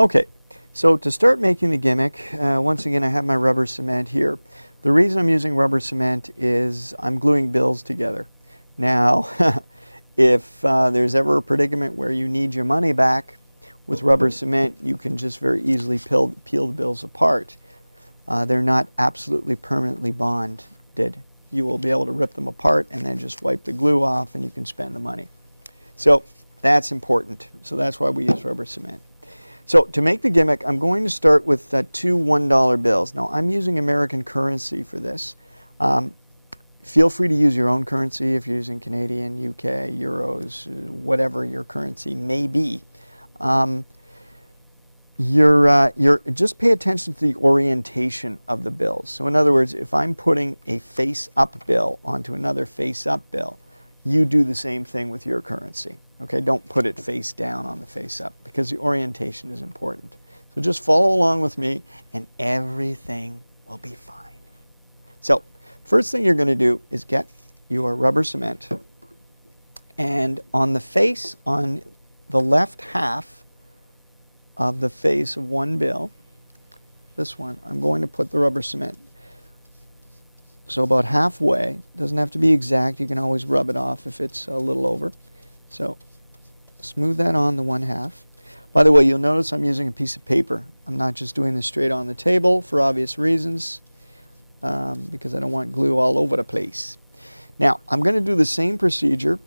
Okay, so to start making the gimmick, once again I have my rubber cement here. The reason I'm using rubber cement is I'm gluing bills together. Now, if there's ever a predicament where you need your money back, with rubber cement you can just very easily peel the bills apart. They're not absolutely permanently bonded. You will be able to rip them apart and then just wipe the glue off and you can spend the money. So that's important. So that's why we use rubber cement. So to make the gimmick, I'm going to start with two $1 bills. Now I'm using American currency for this. Feel free to use your own currency if you're using Canadian, UK, Euros, whatever your currency may be. Just pay attention to the orientation of the bills. So in other words, if I'm putting a face-up bill onto another face-up bill, you do the same thing with your currency. Okay, don't put it face down on the face up because the orientation is important. So just follow along with me and everything will be fine. So first thing you're going to do is get your rubber cement, and on the face, on the left half of the face of one bill, this one, I'm going to put the rubber cement. So about halfway, doesn't have to be exact, you can always rub it off if it's a little over. So smooth that on the one half. By the way, you'll notice I'm using a piece of paper. I'm not just doing this straight on the table for obvious reasons, because I don't want glue all over the place. Now, I'm going to do the same procedure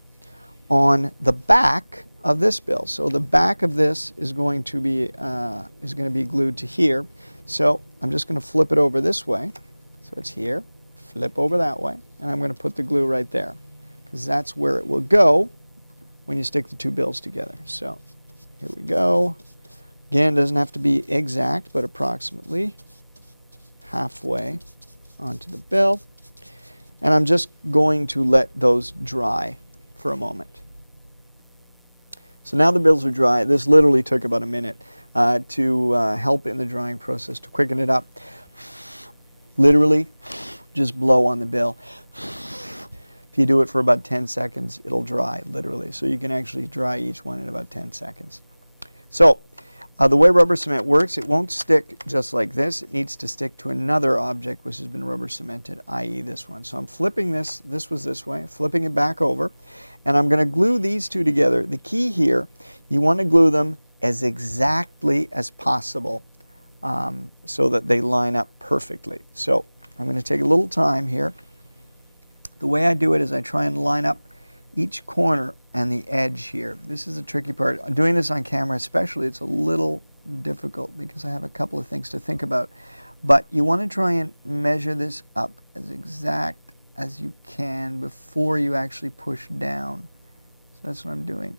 on the back of this bill. So the back of this is going to be glued to here. So I'm just going to flip it over this way. So it's here, flip over that way, and I'm going to put the glue right there, because that's where it will go when you stick the two bills together. So here we go. Again, doesn't have to be exact, but approximately halfway onto the bill. And I'm just going to let those dry for a moment. So now the bills are dry. This literally took about a minute to help in the drying process, to quicken it up. Literally, just blow on the bill. If you do it for about 10 seconds, it'll dry, literally. So you can actually dry each one in about 10 seconds. So the way rubber cement works, it won't stick just like this. It needs to stick to another object which has been rubber cemented, i.e. this one. So I'm flipping this was this way, flipping it back over, and I'm going to glue these two together. The key here, you want to glue them as exactly as possible so that they line up perfectly. So I'm going to take a little time here. The way I do it is I try and line up each corner and the edge here. This is the tricky part. I'm doing this on camera especially. It's a little difficult because I have a couple of things to think about. But you want to try and measure this up as exact as you can before you actually push down. So that's what I'm doing.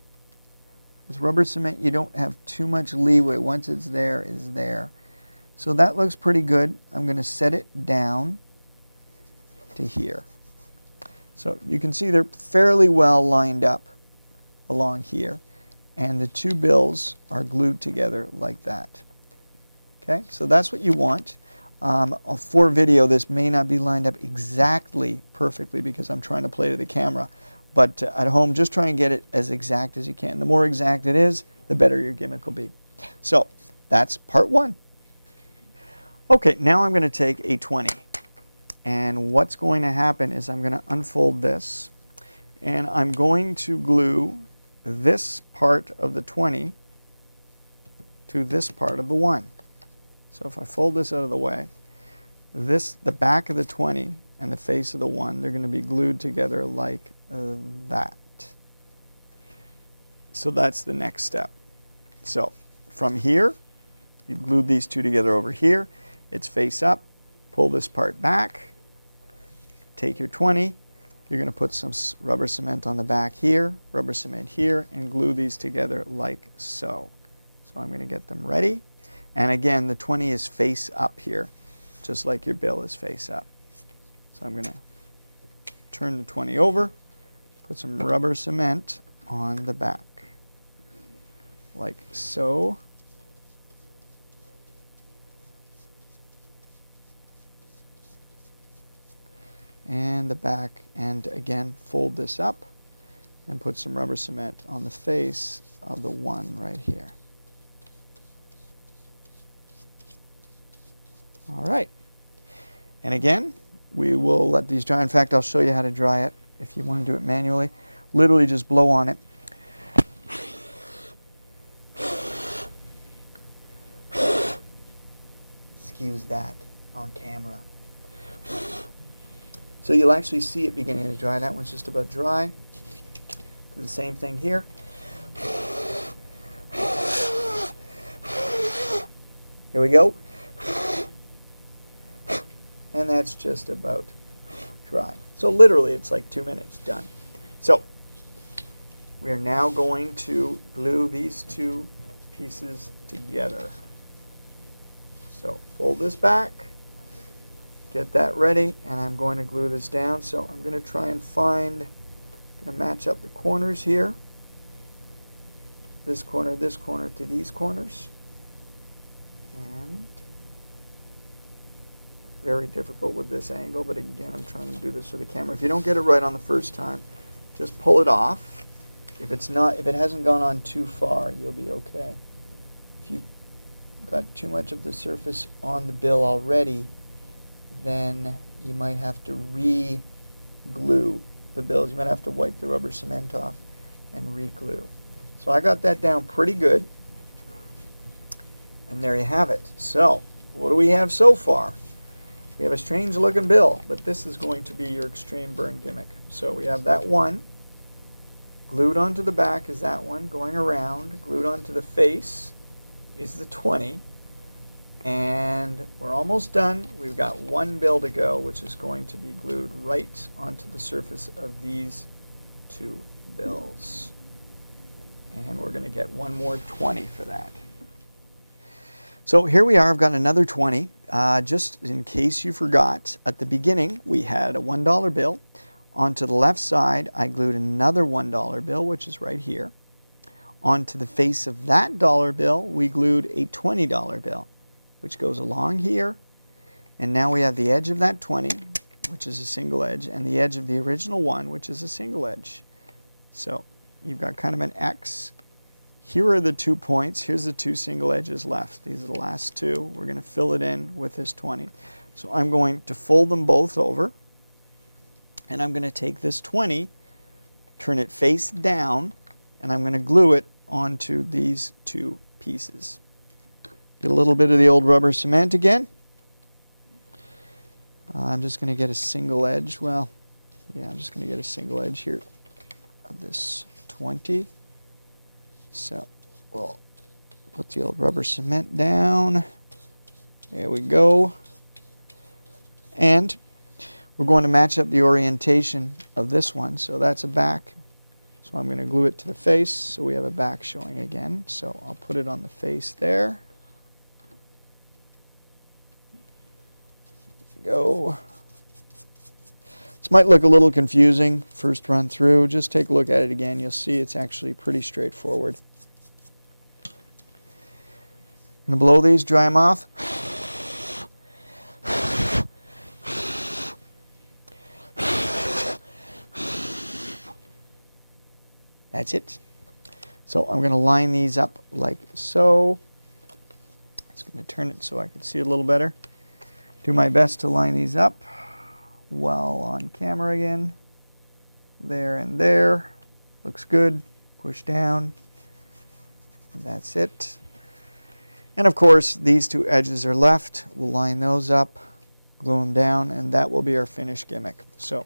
With rubber cement, you don't have too much leeway. Once it's there, it's there. So that looks pretty good. I'm going to set it down to here. So you can see they're fairly well lined up along here, and the two bills are glued together like that. Okay, so that's what you want. For video, this may not be lined up exactly perfectly because I'm trying to play to the camera, but at home, just try and get it as exact as you can. The more exact it is, the better your gimmick will be. So that's part one. Okay, now I'm going to take a 20. And what's going to happen is I'm going to unfold this, and I'm going to glue this part of the 20 to this part of the 1. So if I fold this out of the way, the back of the 20 and the face of the 1, they're going to be glued together like that. So that's the next step. So from here, you glue these two together over here. It's face up. Pull this part back. Take your 20. You're going to put some rubber cement on the back here, rubber cement here, and glue these together like so. So I'm going to get them ready. And again, the 20 is face up here, just like your bill is face up. So I'm going to turn the 20 over, put some rubber cement on the back, like so. And the back, and again, fold this up and put some rubber cement on the face of the 1 right here. All right. And again, we will let these dry. In fact, I'll show you how to dry it if you want to do it manually. Literally just blow on it. Excuse that on camera. So you'll actually see it beginning to dry. That one's just about dry. Do the same thing here. Here we go. And that's just about dry. So literally it's like 2 minutes, done. So we're now going to glue these two pieces together. So fold this back. Get that ready, and I'm going to glue this down. So I'm going to try and find, going to match up the corners here. This corner to these corners. And very difficult with this angle, but again, I'm trying to do this for the camera. If you don't get it right on the first time, just pull it off. If it hasn't gone on too far, you'll be okay. If you've got too much of the surface on the bill already, then you might have to re-glue the bills. You might have to wipe the rubber cement off and re-glue. So I got that down pretty good. And there you have it. So, what do we have so far? We have a strange looking bill, but this is going to be your extreme burn gimmick. So we have that 1. Glued onto the back is that one going around. Glued onto the face is the 20. And we're almost done. We've got 1 bill to go, which is going to be glued right onto the surface of these 2 bills. And we're going to get 1 more 20 for that. So here we are. I've got another 20. Just in case you forgot, at the beginning we had a $1 bill. Onto the left side, I glued another $1 bill, which is right here. Onto the face of that dollar bill, we glued a $20 bill, which goes along here. And now we have the edge of that 20, which is a single edge, and the edge of the original 1, which is a single edge. So you've got kind of an X. Here are the 2 points. Here's the 2 single edges left. These are the last 2. We're going to fill it in with this 20. So I'm going to fold them both over, and I'm going to take this 20, turn it face down, and I'm going to glue it onto these 2 pieces. Get a little bit of the old rubber cement again. I'm just going to get a single edge. Well, yeah, I'm just going to get a single edge here of this 20. So we'll put the old rubber cement down. There we go. And we're going to match up the orientation of this one. So that's a back. So I'm going to glue it to the face so we have a back showing again. So I'll put it on the face there. Go. This might look a little confusing first run through. Just take a look at it again. You'll see it's actually pretty straightforward. I'm going to blow these, dry them off. That's it. So I'm going to line these up like so. Just going to turn it so I can see it a little better. Do my best to line these up while on camera again. There and there. Looks good. Push down. And that's it. And of course, these 2 edges are left. We'll line those up, glue them down, and that will be our finished gimmick. So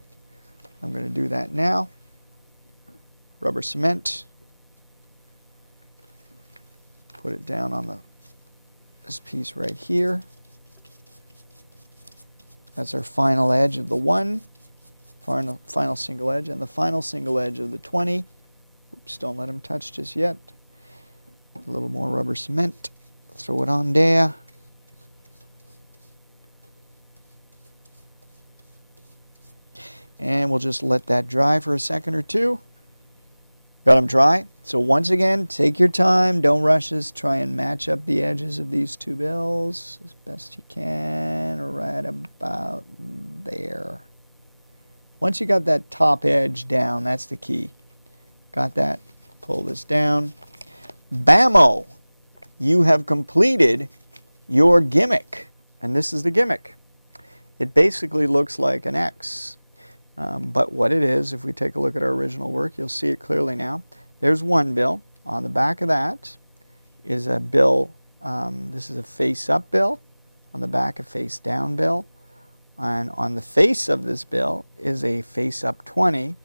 I'm going to do that now. Rubber cement. Put it down on this piece right here. That's our final edge of the 1, final single edge, and the final single edge of the 20. Oops, don't let them touch just yet. A little more rubber cement. Throw it on there. And we'll just let that dry for a second or two. Got them dry. So once again, take your time. Don't rush this. Try and match up the edges of these two bills as best you can, right about there. Once you got that top edge down, that's the key. Got that? Pull this down. Bammo! You have completed your gimmick. And this is the gimmick. It basically looks like an X. But what it is, if we take a look at our original work, you'll see it clearly now. There's one bill. On the back of that is a bill. This is a face-up bill. On the back, a face-down bill. And on the face of this bill is a face-up 20.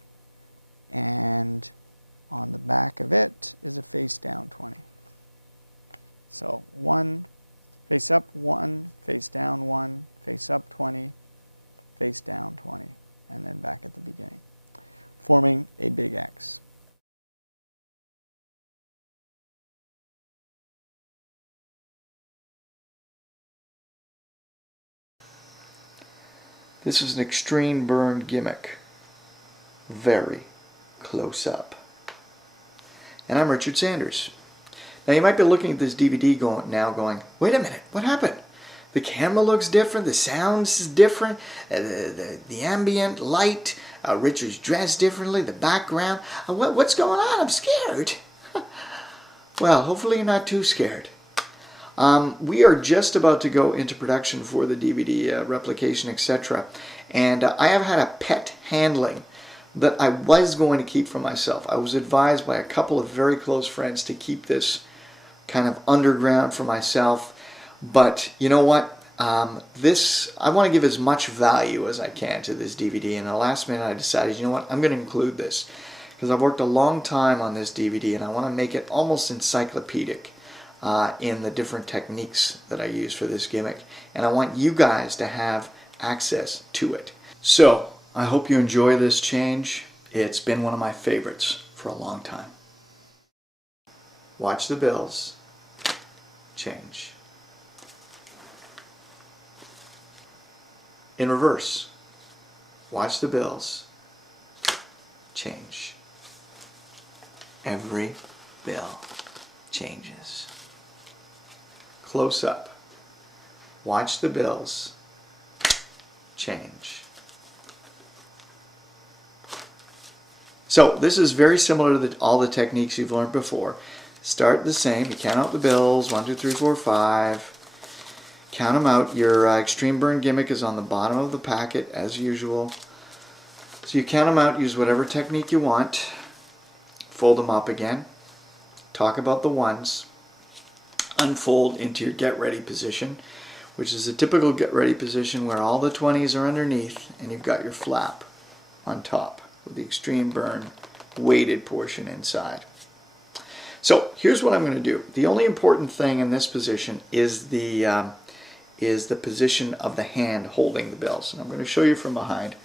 And on the back of it is a face-down 20. So 1, face-up 1, face-down 1, face-up 20, face-down 20. And then back at the beginning, forming a big X. This is an extreme burn gimmick. Very close up. And I'm Richard Sanders. Now you might be looking at this DVD going, wait a minute, what happened? The camera looks different, the sound is different, the ambient light, Richard's dressed differently, the background. What's going on? I'm scared. Well, hopefully you're not too scared. We are just about to go into production for the DVD replication, etc. And I have had a pet handling that I was going to keep for myself. I was advised by a couple of very close friends to keep this kind of underground for myself. But you know what? I want to give as much value as I can to this DVD, and at the last minute I decided, you know what, I'm going to include this because I've worked a long time on this DVD and I want to make it almost encyclopedic in the different techniques that I use for this gimmick, and I want you guys to have access to it. So I hope you enjoy this change. It's been one of my favorites for a long time. Watch the bills change. In reverse, watch the bills change. Every bill changes. Close up, watch the bills change. So this is very similar to all the techniques you've learned before. Start the same, you count out the bills, 1, 2, 3, 4, 5. Count them out. Your extreme burn gimmick is on the bottom of the packet as usual. So you count them out, use whatever technique you want. Fold them up again. Talk about the ones. Unfold into your get ready position, which is a typical get ready position where all the 20s are underneath and you've got your flap on top with the extreme burn weighted portion inside. So here's what I'm going to do. The only important thing in this position is the position of the hand holding the bills, and I'm going to show you from behind.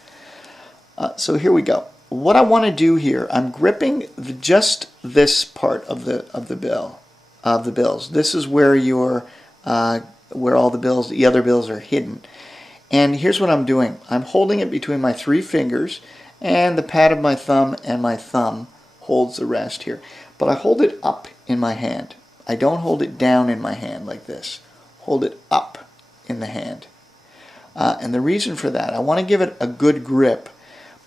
So here we go. What I want to do here, I'm gripping just this part of the bills. This is where where all the other bills are hidden. And here's what I'm doing. I'm holding it between my 3 fingers, and the pad of my thumb and my thumb holds the rest here. But I hold it up in my hand. I don't hold it down in my hand like this. Hold it up in the hand. And the reason for that, I want to give it a good grip,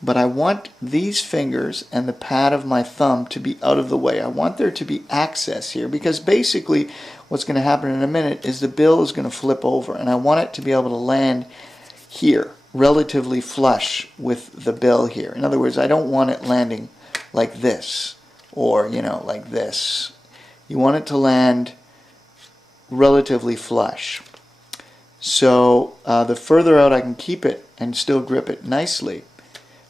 but I want these fingers and the pad of my thumb to be out of the way. I want there to be access here, because basically what's going to happen in a minute is the bill is going to flip over, and I want it to be able to land here, relatively flush with the bill here. In other words, I don't want it landing like this, or like this. You want it to land relatively flush. So the further out I can keep it and still grip it nicely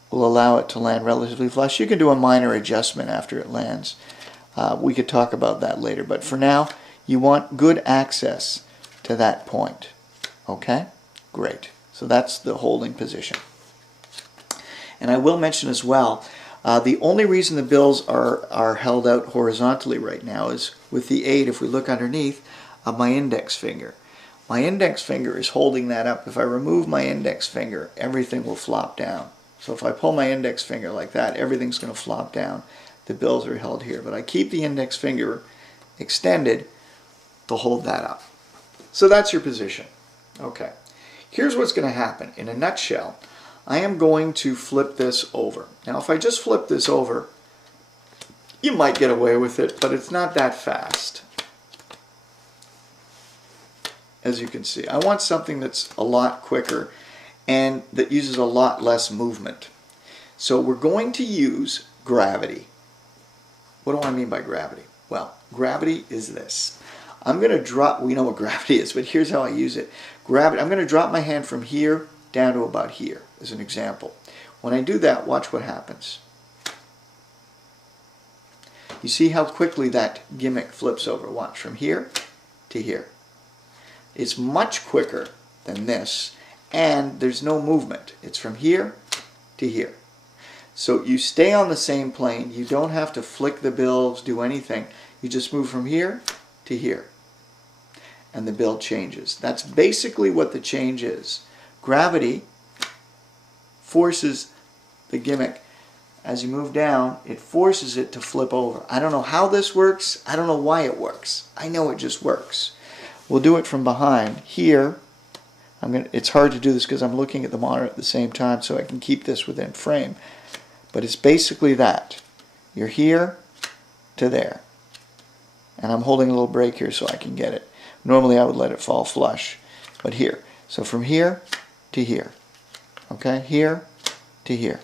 will allow it to land relatively flush. You can do a minor adjustment after it lands. We could talk about that later, but for now you want good access to that point. Okay? Great. So that's the holding position. And I will mention as well, the only reason the bills are held out horizontally right now is with the aid, if we look underneath, of my index finger. My index finger is holding that up. If I remove my index finger, everything will flop down. So if I pull my index finger like that, everything's going to flop down. The bills are held here. But I keep the index finger extended to hold that up. So that's your position. Okay. Here's what's going to happen. In a nutshell, I am going to flip this over. Now if I just flip this over, you might get away with it, but it's not that fast. As you can see, I want something that's a lot quicker and that uses a lot less movement. So we're going to use gravity. What do I mean by gravity? Well, gravity is this. I'm going to drop, we know what gravity is, but here's how I use it. Gravity, I'm going to drop my hand from here down to about here, as an example. When I do that, watch what happens. You see how quickly that gimmick flips over. Watch, from here to here. It's much quicker than this, and there's no movement. It's from here to here. So you stay on the same plane. You don't have to flick the bills, do anything. You just move from here to here, and the bill changes. That's basically what the change is. Gravity forces the gimmick. As you move down, it forces it to flip over. I don't know how this works. I don't know why it works. I know it just works. We'll do it from behind. Here, it's hard to do this because I'm looking at the monitor at the same time, so I can keep this within frame. But it's basically that. You're here to there. And I'm holding a little break here so I can get it. Normally I would let it fall flush, but here. So from here to here. Okay? Here to here.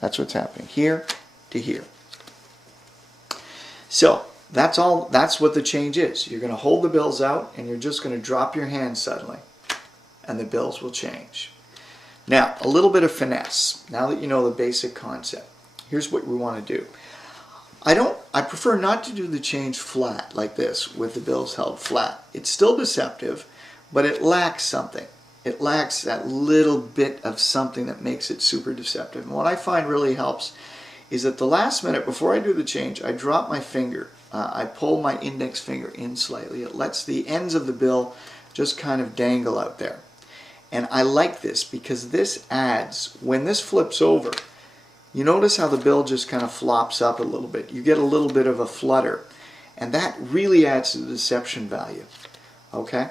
That's what's happening. Here to here. So that's all. That's what the change is. You're going to hold the bills out and you're just going to drop your hand suddenly and the bills will change. Now, a little bit of finesse. Now that you know the basic concept, here's what we want to do. I prefer not to do the change flat like this with the bills held flat. It's still deceptive, but it lacks something. It lacks that little bit of something that makes it super deceptive. And what I find really helps is at the last minute before I do the change, I drop my finger. I pull my index finger in slightly. It lets the ends of the bill just kind of dangle out there. And I like this because this adds, when this flips over, you notice how the bill just kind of flops up a little bit. You get a little bit of a flutter. And that really adds to the deception value. Okay?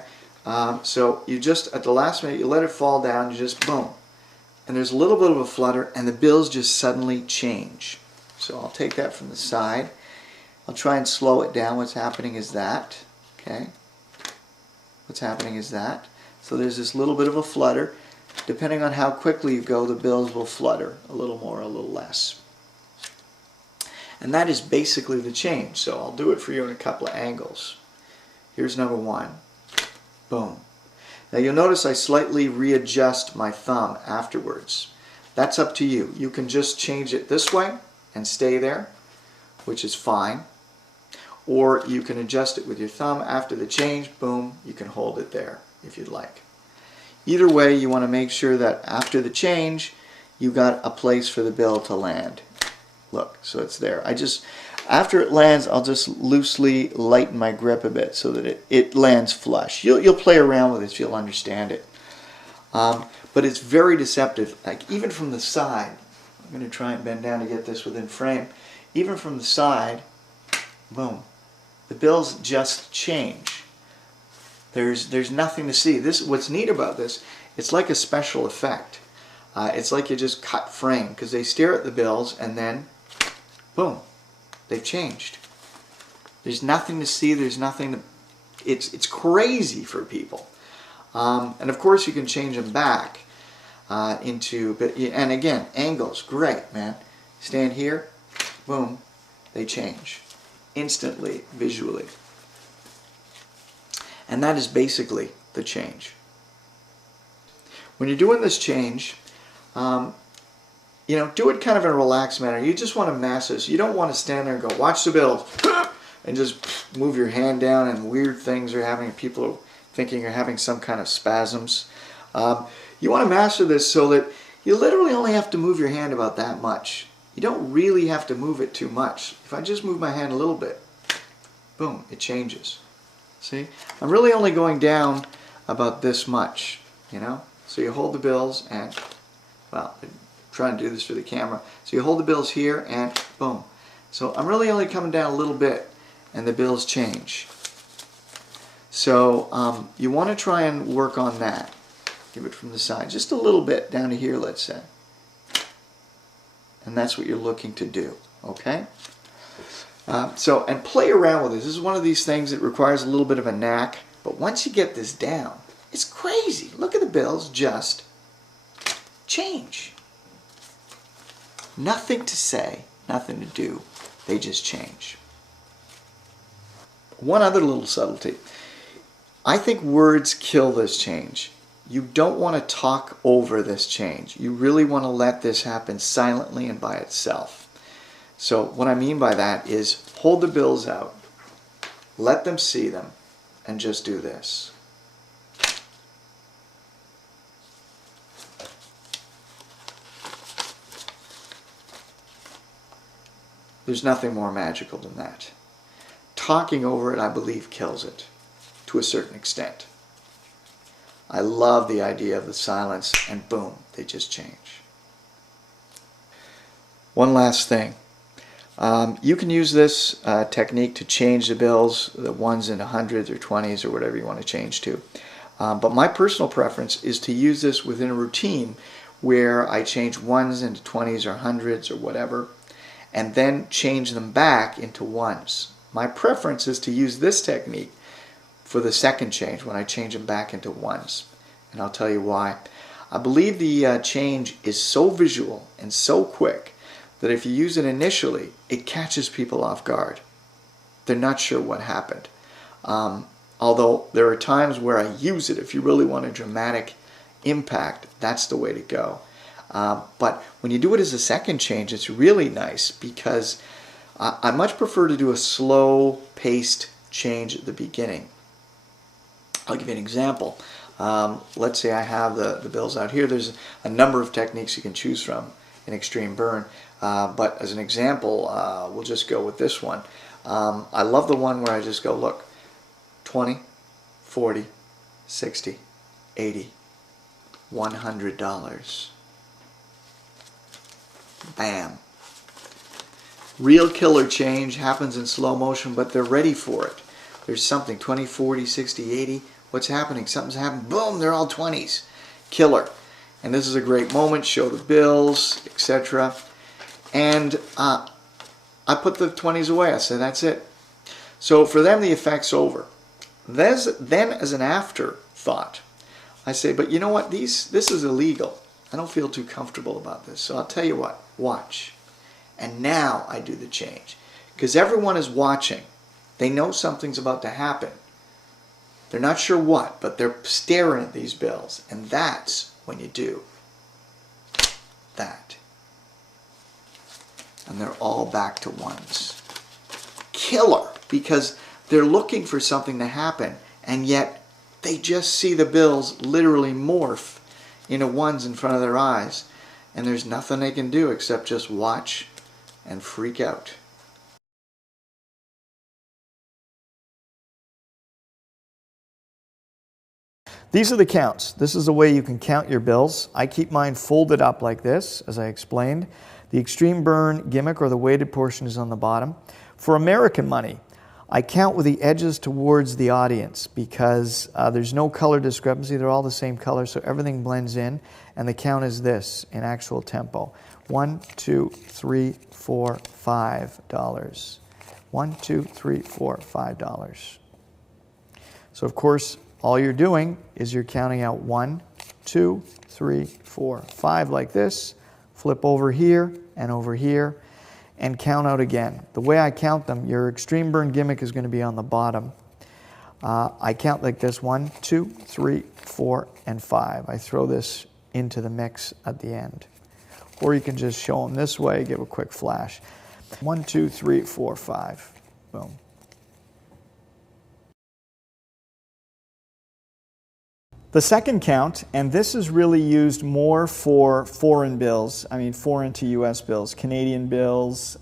So you just, at the last minute, you let it fall down, you just boom. And there's a little bit of a flutter, and the bills just suddenly change. So I'll take that from the side. I'll try and slow it down. What's happening is that. Okay? What's happening is that. So there's this little bit of a flutter. Depending on how quickly you go, the bills will flutter a little more, a little less. And that is basically the change. So I'll do it for you in a couple of angles. Here's number one. Boom. Now you'll notice I slightly readjust my thumb afterwards. That's up to you. You can just change it this way and stay there, which is fine. Or you can adjust it with your thumb after the change. Boom. You can hold it there if you'd like. Either way, you want to make sure that after the change, you got a place for the bill to land. Look, so it's there. After it lands, I'll just loosely lighten my grip a bit so that it lands flush. You'll play around with it, you'll understand it. But it's very deceptive. Like even from the side, I'm going to try and bend down to get this within frame. Even from the side, boom, the bills just change. There's nothing to see. What's neat about this, it's like a special effect. It's like you just cut frame because they stare at the bills and then, boom, they've changed. There's nothing to see. There's nothing to. It's crazy for people. And of course you can change them back into. And again, angles, great, man. Stand here, boom, they change instantly, visually. And that is basically the change. when you're doing this change, you know, do it kind of in a relaxed manner. You just want to mass this. You don't want to stand there and go, watch the bills, and just move your hand down and weird things are happening. People are thinking you're having some kind of spasms. You want to master this so that you literally only have to move your hand about that much. You don't really have to move it too much. If I just move my hand a little bit, boom, it changes. See? I'm really only going down about this much, you know? So you hold the bills and, well, I'm trying to do this for the camera. So you hold the bills here and boom. So I'm really only coming down a little bit and the bills change. So you want to try and work on that. Give it from the side, just a little bit down to here, let's say. And that's what you're looking to do, okay? And play around with this. This is one of these things that requires a little bit of a knack, but once you get this down, it's crazy. Look at the bills just change. Nothing to say, nothing to do. They just change. One other little subtlety. I think words kill this change. You don't want to talk over this change. You really want to let this happen silently and by itself. So what I mean by that is hold the bills out, let them see them, and just do this. There's nothing more magical than that. Talking over it, I believe, kills it to a certain extent. I love the idea of the silence, and boom, they just change. One last thing. You can use this technique to change the bills, the ones into hundreds or 20s or whatever you want to change to. But my personal preference is to use this within a routine where I change ones into 20s or hundreds or whatever, and then change them back into ones. My preference is to use this technique for the second change when I change them back into ones. And I'll tell you why. I believe the change is so visual and so quick that if you use it initially, it catches people off guard. They're not sure what happened. Although there are times where I use it, if you really want a dramatic impact, that's the way to go. But when you do it as a second change, it's really nice because I much prefer to do a slow-paced change at the beginning. I'll give you an example. Let's say I have the bills out here. There's a number of techniques you can choose from in extreme burn. But as an example, we'll just go with this one. I love the one where I just go, look, 20, 40, 60, 80, $100. Bam. Real killer change happens in slow motion, but they're ready for it. There's something, 20, 40, 60, 80. What's happening? Something's happening. Boom, they're all 20s. Killer. And this is a great moment. Show the bills, etc. And I put the 20s away. I say, that's it. So for them, the effect's over. Then as an afterthought, I say, but you know what? This is illegal. I don't feel too comfortable about this. So I'll tell you what. Watch. And now I do the change. Because everyone is watching. They know something's about to happen. They're not sure what, but they're staring at these bills. And that's when you do that. And they're all back to ones. Killer, because they're looking for something to happen, and yet they just see the bills literally morph into ones in front of their eyes. And there's nothing they can do except just watch and freak out. These are the counts. This is the way you can count your bills. I keep mine folded up like this, as I explained. The extreme burn gimmick, or the weighted portion, is on the bottom. For American money, I count with the edges towards the audience because there's no color discrepancy. They're all the same color, so everything blends in. And the count is this in actual tempo. $1, $2, $3, $4, $5. $1, $2, $3, $4, $5. So of course, all you're doing is you're counting out 1, 2, 3, 4, 5 like this. Flip over here, and count out again. The way I count them, your extreme burn gimmick is going to be on the bottom. I count like this: 1, 2, 3, 4, and 5. I throw this into the mix at the end. Or you can just show them this way, give a quick flash. 1, 2, 3, 4, 5. Boom. The second count, and this is really used more for foreign bills, I mean foreign to US bills, Canadian bills,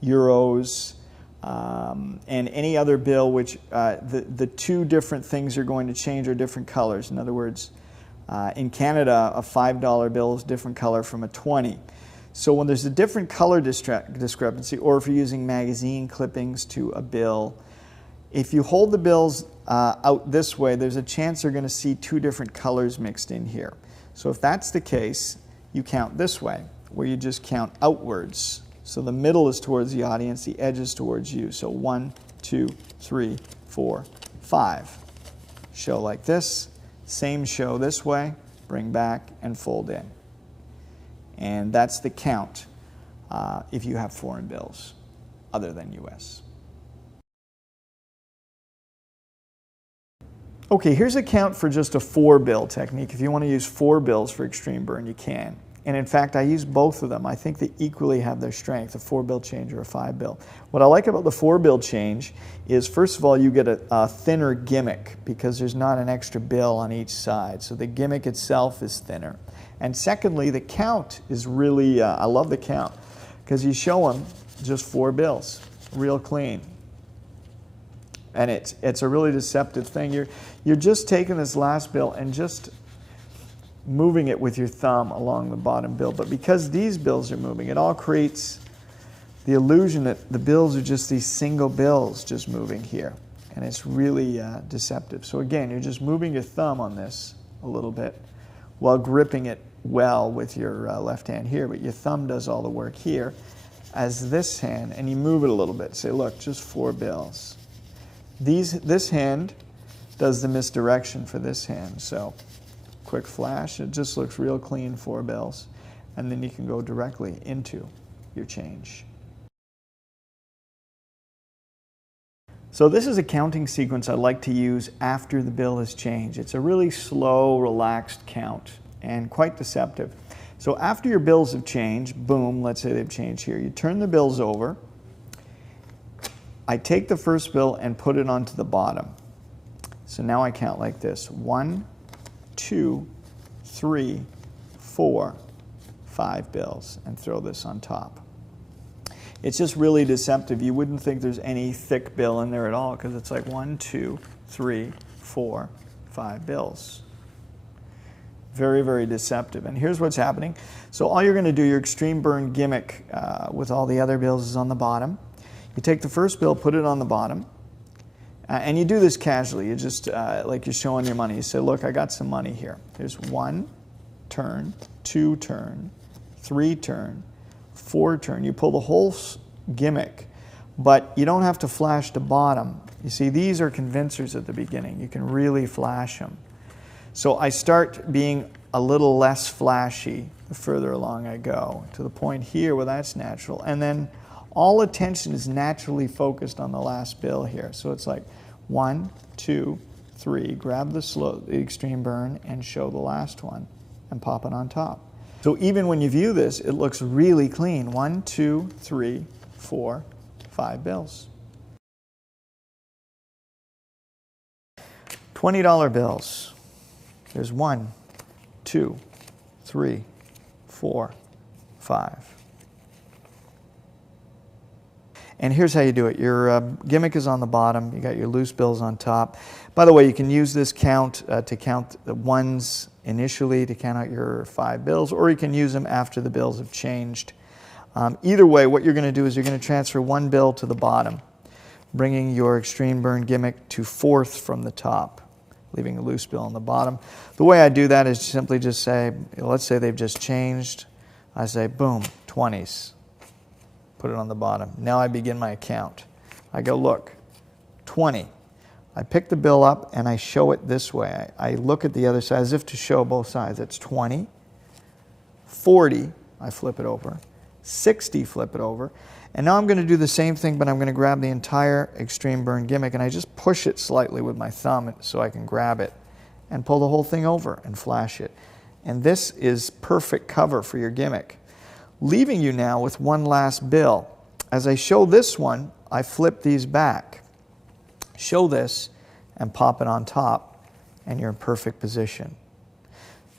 euros, and any other bill which the two different things you're going to change are different colors. In other words, in Canada, a $5 bill is a different color from a 20. So when there's a different color discrepancy, or if you're using magazine clippings to a bill, if you hold the bills out this way, there's a chance they're going to see two different colors mixed in here. So if that's the case, you count this way, where you just count outwards. So the middle is towards the audience, the edge is towards you. So 1, 2, 3, 4, 5. Show like this. Same show this way, bring back and fold in. And that's the count if you have foreign bills other than US. Okay, here's a count for just a 4-bill technique. If you want to use 4 bills for extreme burn, you can. And in fact, I use both of them. I think they equally have their strength, a 4-bill change or a 5-bill. What I like about the 4-bill change is, first of all, you get a thinner gimmick because there's not an extra bill on each side. So the gimmick itself is thinner. And secondly, the count is really, I love the count, because you show them just 4 bills, real clean. And it's a really deceptive thing. You're just taking this last bill and just moving it with your thumb along the bottom bill. But because these bills are moving, it all creates the illusion that the bills are just these single bills just moving here. And it's really deceptive. So again, you're just moving your thumb on this a little bit while gripping it well with your left hand here. But your thumb does all the work here as this hand, and you move it a little bit. Say, look, just 4 bills. This hand does the misdirection for this hand. So quick flash, it just looks real clean, 4 bills. And then you can go directly into your change. So this is a counting sequence I like to use after the bill is changed. It's a really slow, relaxed count and quite deceptive. So after your bills have changed, boom, let's say they've changed here, you turn the bills over. I take the first bill and put it onto the bottom. So now I count like this. 1, 2, 3, 4, 5 bills, and throw this on top. It's just really deceptive. You wouldn't think there's any thick bill in there at all, because it's like 1, 2, 3, 4, 5 bills. Very, very deceptive. And here's what's happening. So all you're going to do, your extreme burn gimmick with all the other bills is on the bottom. You take the first bill, put it on the bottom, and you do this casually. You just, like you're showing your money. You say, look, I got some money here. There's 1 turn, 2 turn, 3 turn, 4 turn. You pull the whole gimmick, but you don't have to flash the bottom. You see, these are convincers at the beginning. You can really flash them. So I start being a little less flashy the further along I go, to the point here where that's natural. And then all attention is naturally focused on the last bill here. So it's like 1, 2, 3, grab the extreme burn and show the last one and pop it on top. So even when you view this, it looks really clean. 1, 2, 3, 4, 5 bills. $20 bills. There's 1, 2, 3, 4, 5. And here's how you do it. Your gimmick is on the bottom. You got your loose bills on top. By the way, you can use this count to count the ones initially to count out your 5 bills, or you can use them after the bills have changed. Either way, what you're going to do is you're going to transfer 1 bill to the bottom, bringing your extreme burn gimmick to 4th from the top, leaving a loose bill on the bottom. The way I do that is simply just say, let's say they've just changed. I say, boom, 20s. Put it on the bottom. Now I begin my count. I go, look, 20. I pick the bill up and I show it this way. I look at the other side as if to show both sides. It's 20, 40, I flip it over, 60, flip it over. And now I'm going to do the same thing, but I'm going to grab the entire extreme burn gimmick and I just push it slightly with my thumb so I can grab it and pull the whole thing over and flash it. And this is perfect cover for your gimmick, leaving you now with one last bill. As I show this one, I flip these back, show this, and pop it on top, and you're in perfect position.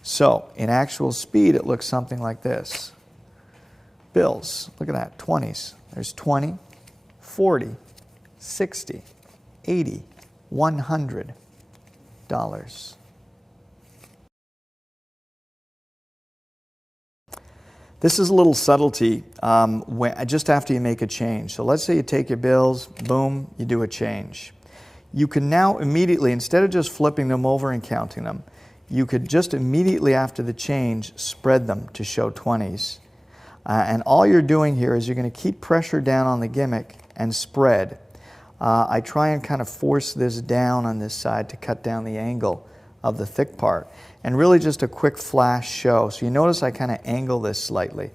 So in actual speed, it looks something like this. Bills, look at that, 20s. There's 20, 40, 60, 80, $100. This is a little subtlety just after you make a change. So let's say you take your bills, boom, you do a change. You can now immediately, instead of just flipping them over and counting them, you could just immediately after the change spread them to show 20s. And all you're doing here is you're going to keep pressure down on the gimmick and spread. I try and kind of force this down on this side to cut down the angle of the thick part. And really just a quick flash show. So you notice I kind of angle this slightly.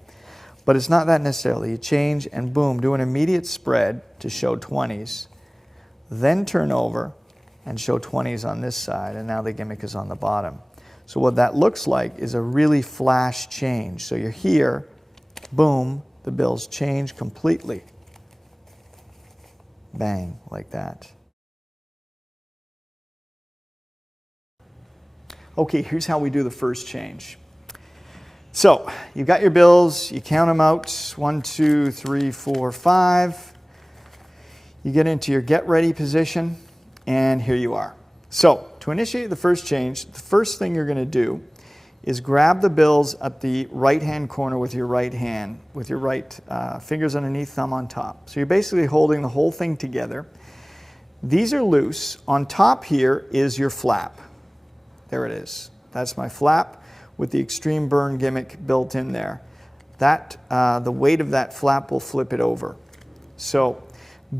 But it's not that necessarily. You change and boom, do an immediate spread to show 20s. Then turn over and show 20s on this side. And now the gimmick is on the bottom. So what that looks like is a really flash change. So you're here, boom, the bills change completely. Bang, like that. Okay, here's how we do the first change. So, you've got your bills, you count them out, 1, 2, 3, 4, 5. You get into your get ready position, and here you are. So, to initiate the first change, the first thing you're going to do is grab the bills at the right-hand corner with your right hand, with your right fingers underneath, thumb on top. So you're basically holding the whole thing together. These are loose. On top here is your flap. There it is. That's my flap with the extreme burn gimmick built in there. The weight of that flap will flip it over. So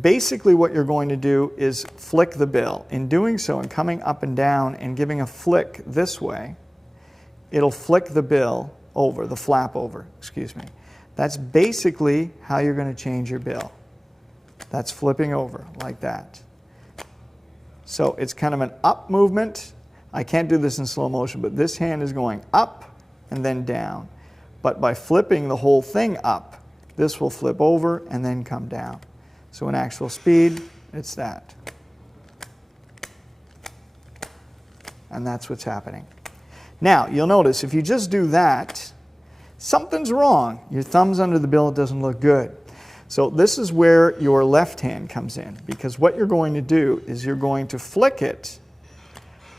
basically what you're going to do is flick the bill. In doing so and coming up and down and giving a flick this way, it'll flick the bill over, the flap over, excuse me. That's basically how you're going to change your bill. That's flipping over like that. So it's kind of an up movement. I can't do this in slow motion, but this hand is going up and then down. But by flipping the whole thing up, this will flip over and then come down. So in actual speed, it's that. And that's what's happening. Now, you'll notice if you just do that, something's wrong. Your thumb's under the bill, it doesn't look good. So this is where your left hand comes in, because what you're going to do is you're going to flick it.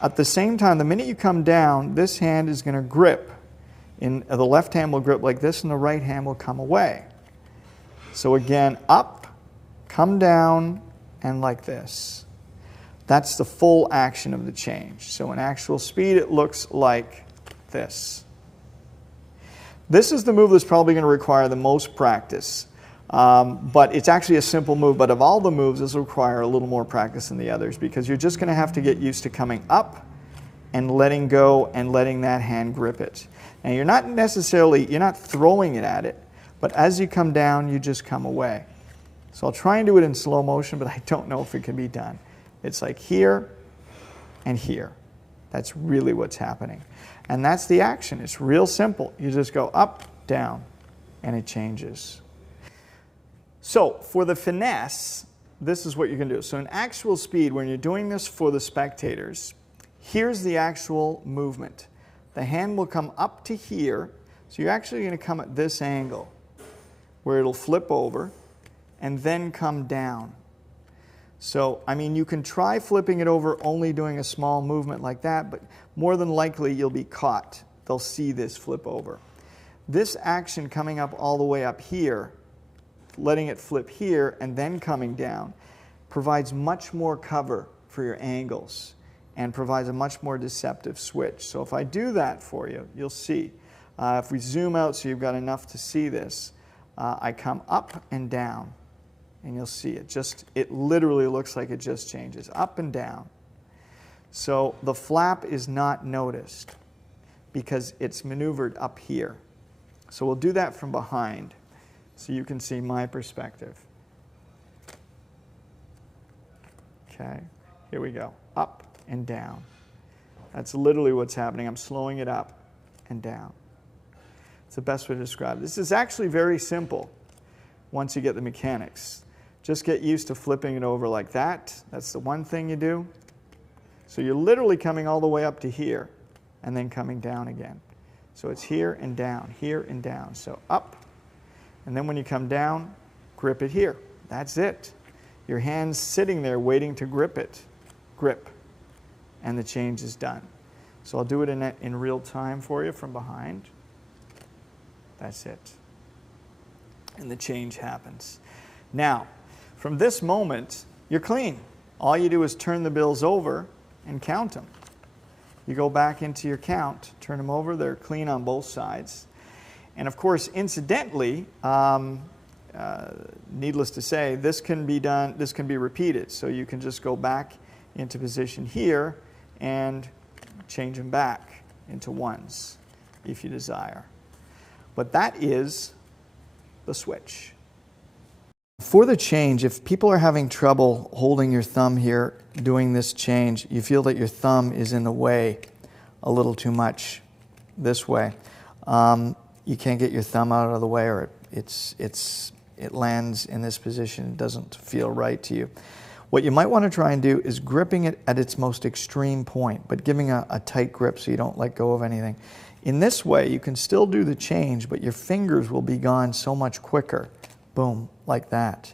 At the same time, the minute you come down, this hand is going to grip. The left hand will grip like this, and the right hand will come away. So again, up, come down, and like this. That's the full action of the change. So in actual speed, it looks like this. This is the move that's probably going to require the most practice. But it's actually a simple move. But of all the moves, this will require a little more practice than the others, because you're just going to have to get used to coming up and letting go and letting that hand grip it. Now you're not throwing it at it, but as you come down, you just come away. So I'll try and do it in slow motion, but I don't know if it can be done. It's like here and here. That's really what's happening. And that's the action. It's real simple. You just go up, down, and it changes. So for the finesse, this is what you're going to do. So in actual speed, when you're doing this for the spectators, here's the actual movement. The hand will come up to here. So you're actually going to come at this angle where it'll flip over and then come down. So, I mean, you can try flipping it over only doing a small movement like that, but more than likely you'll be caught. They'll see this flip over. This action coming up all the way up here, letting it flip here and then coming down, provides much more cover for your angles and provides a much more deceptive switch. So if I do that for you, you'll see. If we zoom out so you've got enough to see this, I come up and down. And you'll see it literally looks like it just changes up and down. So the flap is not noticed because it's maneuvered up here. So we'll do that from behind so you can see my perspective. Okay, here we go, up and down. That's literally what's happening. I'm slowing it up. and down. It's the best way to describe it. This is actually very simple once you get the mechanics. Just get used to flipping it over like that. That's the one thing you do. So you're literally coming all the way up to here and then coming down again. So it's here and down, here and down. So up, and then when you come down, grip it here. That's it. Your hand's sitting there waiting to grip it. Grip, and the change is done. So I'll do it in real time for you from behind. That's it. And the change happens. Now, from this moment, you're clean. All you do is turn the bills over and count them. You go back into your count, turn them over, they're clean on both sides. And of course, incidentally, needless to say, this can be done, this can be repeated. So you can just go back into position here and change them back into ones if you desire. But that is the switch. For the change, if people are having trouble holding your thumb here doing this change, you feel that your thumb is in the way a little too much this way, you can't get your thumb out of the way, or it lands in this position. It doesn't feel right to you. What you might want to try and do is gripping it at its most extreme point, but giving a tight grip so you don't let go of anything. In this way, you can still do the change, but your fingers will be gone so much quicker. Boom, like that.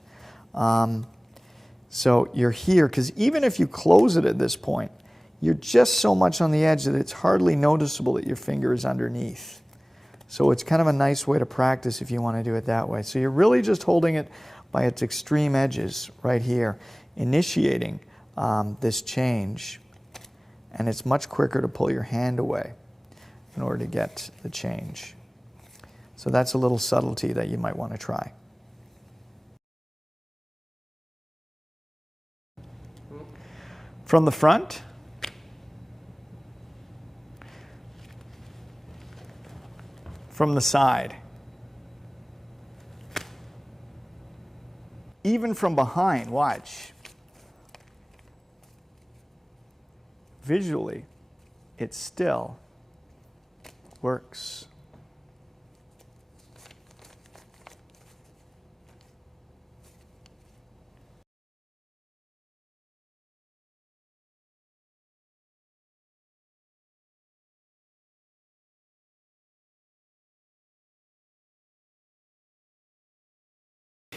So you're here, because even if you close it at this point, you're just so much on the edge that it's hardly noticeable that your finger is underneath. So it's kind of a nice way to practice if you want to do it that way. So you're really just holding it by its extreme edges right here, initiating this change. And it's much quicker to pull your hand away in order to get the change. So that's a little subtlety that you might want to try. From the front, from the side, even from behind, watch. Visually, it still works.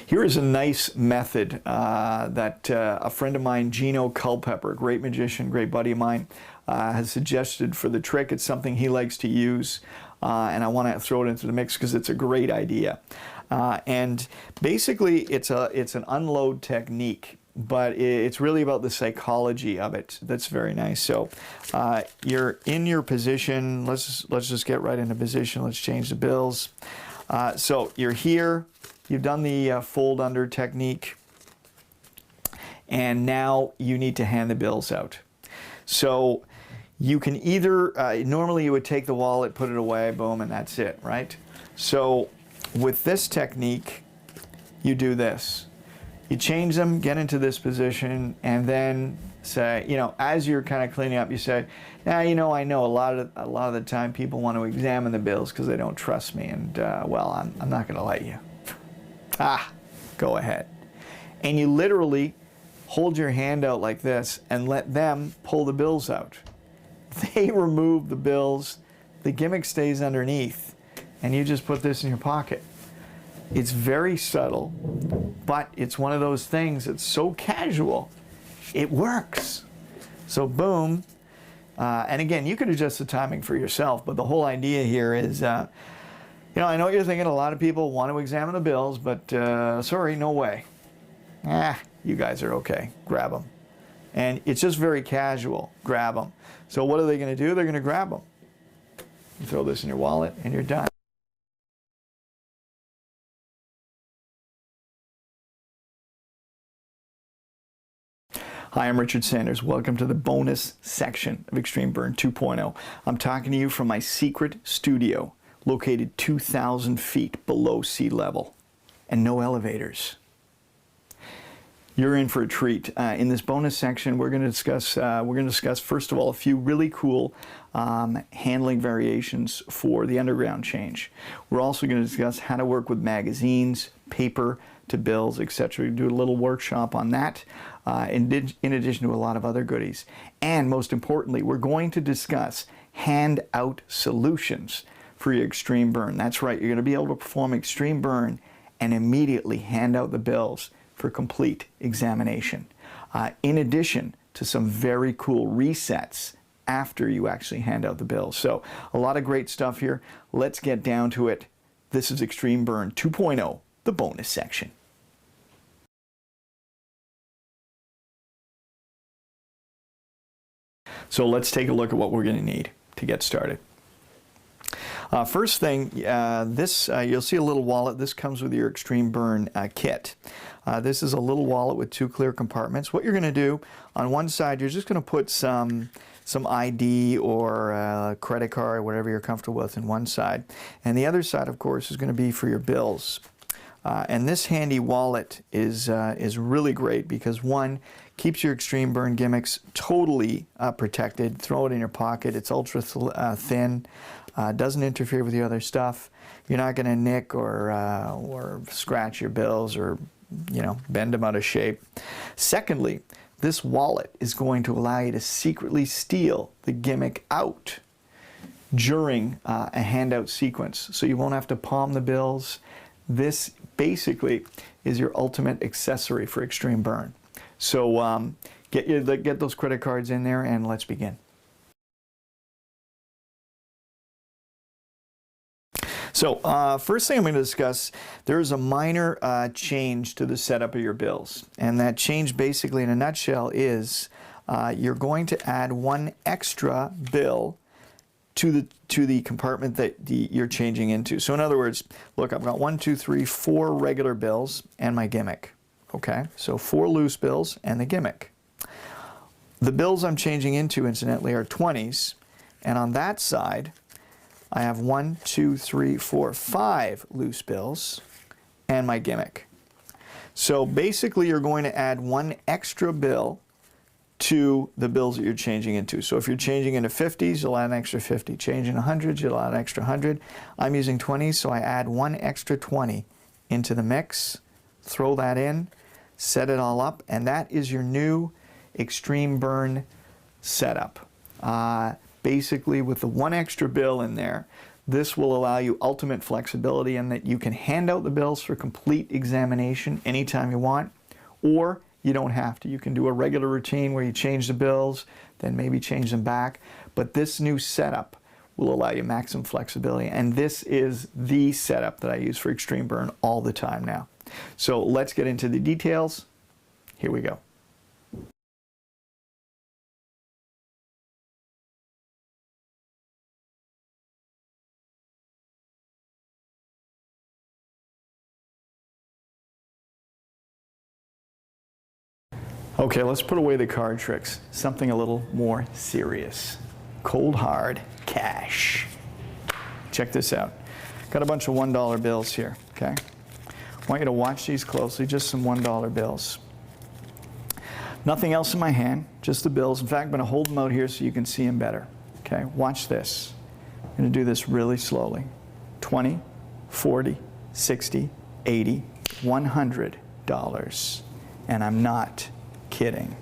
Here is a nice method that a friend of mine, Gino Culpepper, great magician, great buddy of mine, has suggested for the trick. It's something he likes to use, and I want to throw it into the mix because it's a great idea. And basically, it's an unload technique, but it's really about the psychology of it. That's very nice. So you're in your position. Let's just get right into position. Let's change the bills. So you're here. You've done the fold under technique, and now you need to hand the bills out. So you can either, normally you would take the wallet, put it away, boom, and that's it, right? So with this technique, you do this. You change them, get into this position, and then say, you know, as you're kind of cleaning up, you say, now, you know, I know a lot of the time people want to examine the bills because they don't trust me, and well, I'm not going to let you. Go ahead. And you literally hold your hand out like this and let them pull the bills out. They remove the bills, the gimmick stays underneath, and you just put this in your pocket. It's very subtle, but it's one of those things that's so casual, it works. So boom, and again, you could adjust the timing for yourself, but the whole idea here is, you know, I know what you're thinking. A lot of people want to examine the bills, but sorry, no way. You guys are okay. Grab them. And it's just very casual. Grab them. So what are they going to do? They're going to grab them. You throw this in your wallet, and you're done. Hi, I'm Richard Sanders. Welcome to the bonus section of Extreme Burn 2.0. I'm talking to you from my secret studio, located 2,000 feet below sea level, and no elevators. You're in for a treat. In this bonus section, we're going to discuss first of all a few really cool handling variations for the underground change. We're also going to discuss how to work with magazines, paper to bills, etc. Do a little workshop on that, in addition to a lot of other goodies. And most importantly, we're going to discuss hand-out solutions for your extreme burn. That's right, you're going to be able to perform extreme burn and immediately hand out the bills for complete examination, in addition to some very cool resets after you actually hand out the bills. So a lot of great stuff here. Let's get down to it. This is Extreme Burn 2.0, the bonus section. So let's take a look at what we're going to need to get started. First thing, you'll see a little wallet. This comes with your Extreme Burn kit. This is a little wallet with 2 clear compartments. What you're going to do, on one side, you're just going to put some ID or credit card, or whatever you're comfortable with, in one side. And the other side, of course, is going to be for your bills. And this handy wallet is really great because, one, keeps your Extreme Burn gimmicks totally protected. Throw it in your pocket. It's ultra thin. Doesn't interfere with your other stuff. You're not going to nick or scratch your bills or, bend them out of shape. Secondly, this wallet is going to allow you to secretly steal the gimmick out during a handout sequence, so you won't have to palm the bills. This basically is your ultimate accessory for Extreme Burn. So get those credit cards in there and let's begin. So first thing I'm going to discuss, there is a minor change to the setup of your bills. And that change basically in a nutshell is you're going to add 1 extra bill to the compartment that you're changing into. So in other words, look, I've got 1, 2, 3, 4 regular bills and my gimmick. Okay, so 4 loose bills and the gimmick. The bills I'm changing into, incidentally, are 20s, and on that side, I have 1, 2, 3, 4, 5 loose bills and my gimmick. So basically, you're going to add 1 extra bill to the bills that you're changing into. So if you're changing into 50s, you'll add an extra 50. Changing 100s, you'll add an extra 100. I'm using 20s, so I add 1 extra 20 into the mix, throw that in, set it all up, and that is your new Extreme Burn setup. Basically, with the 1 extra bill in there, this will allow you ultimate flexibility in that you can hand out the bills for complete examination anytime you want, or you don't have to. You can do a regular routine where you change the bills, then maybe change them back. But this new setup will allow you maximum flexibility, and this is the setup that I use for Extreme Burn all the time now. So let's get into the details. Here we go. Okay, let's put away the card tricks. Something a little more serious. Cold hard cash. Check this out. Got a bunch of $1 bills here, okay? I want you to watch these closely, just some $1 bills. Nothing else in my hand, just the bills. In fact, I'm going to hold them out here so you can see them better. Okay, watch this. I'm going to do this really slowly. 20, 40, 60, 80, $100. And I'm not kidding.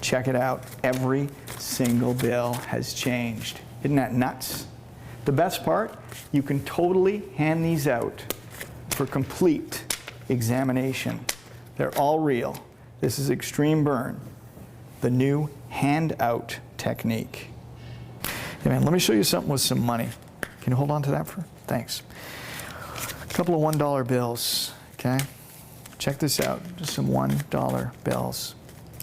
Check it out. Every single bill has changed. Isn't that nuts? The best part, you can totally hand these out for complete examination. They're all real. This is Extreme Burn, the new hand-out technique. Hey man, let me show you something with some money. Can you hold on to that for? Thanks. A couple of $1 bills, okay? Check this out, just some $1 bills,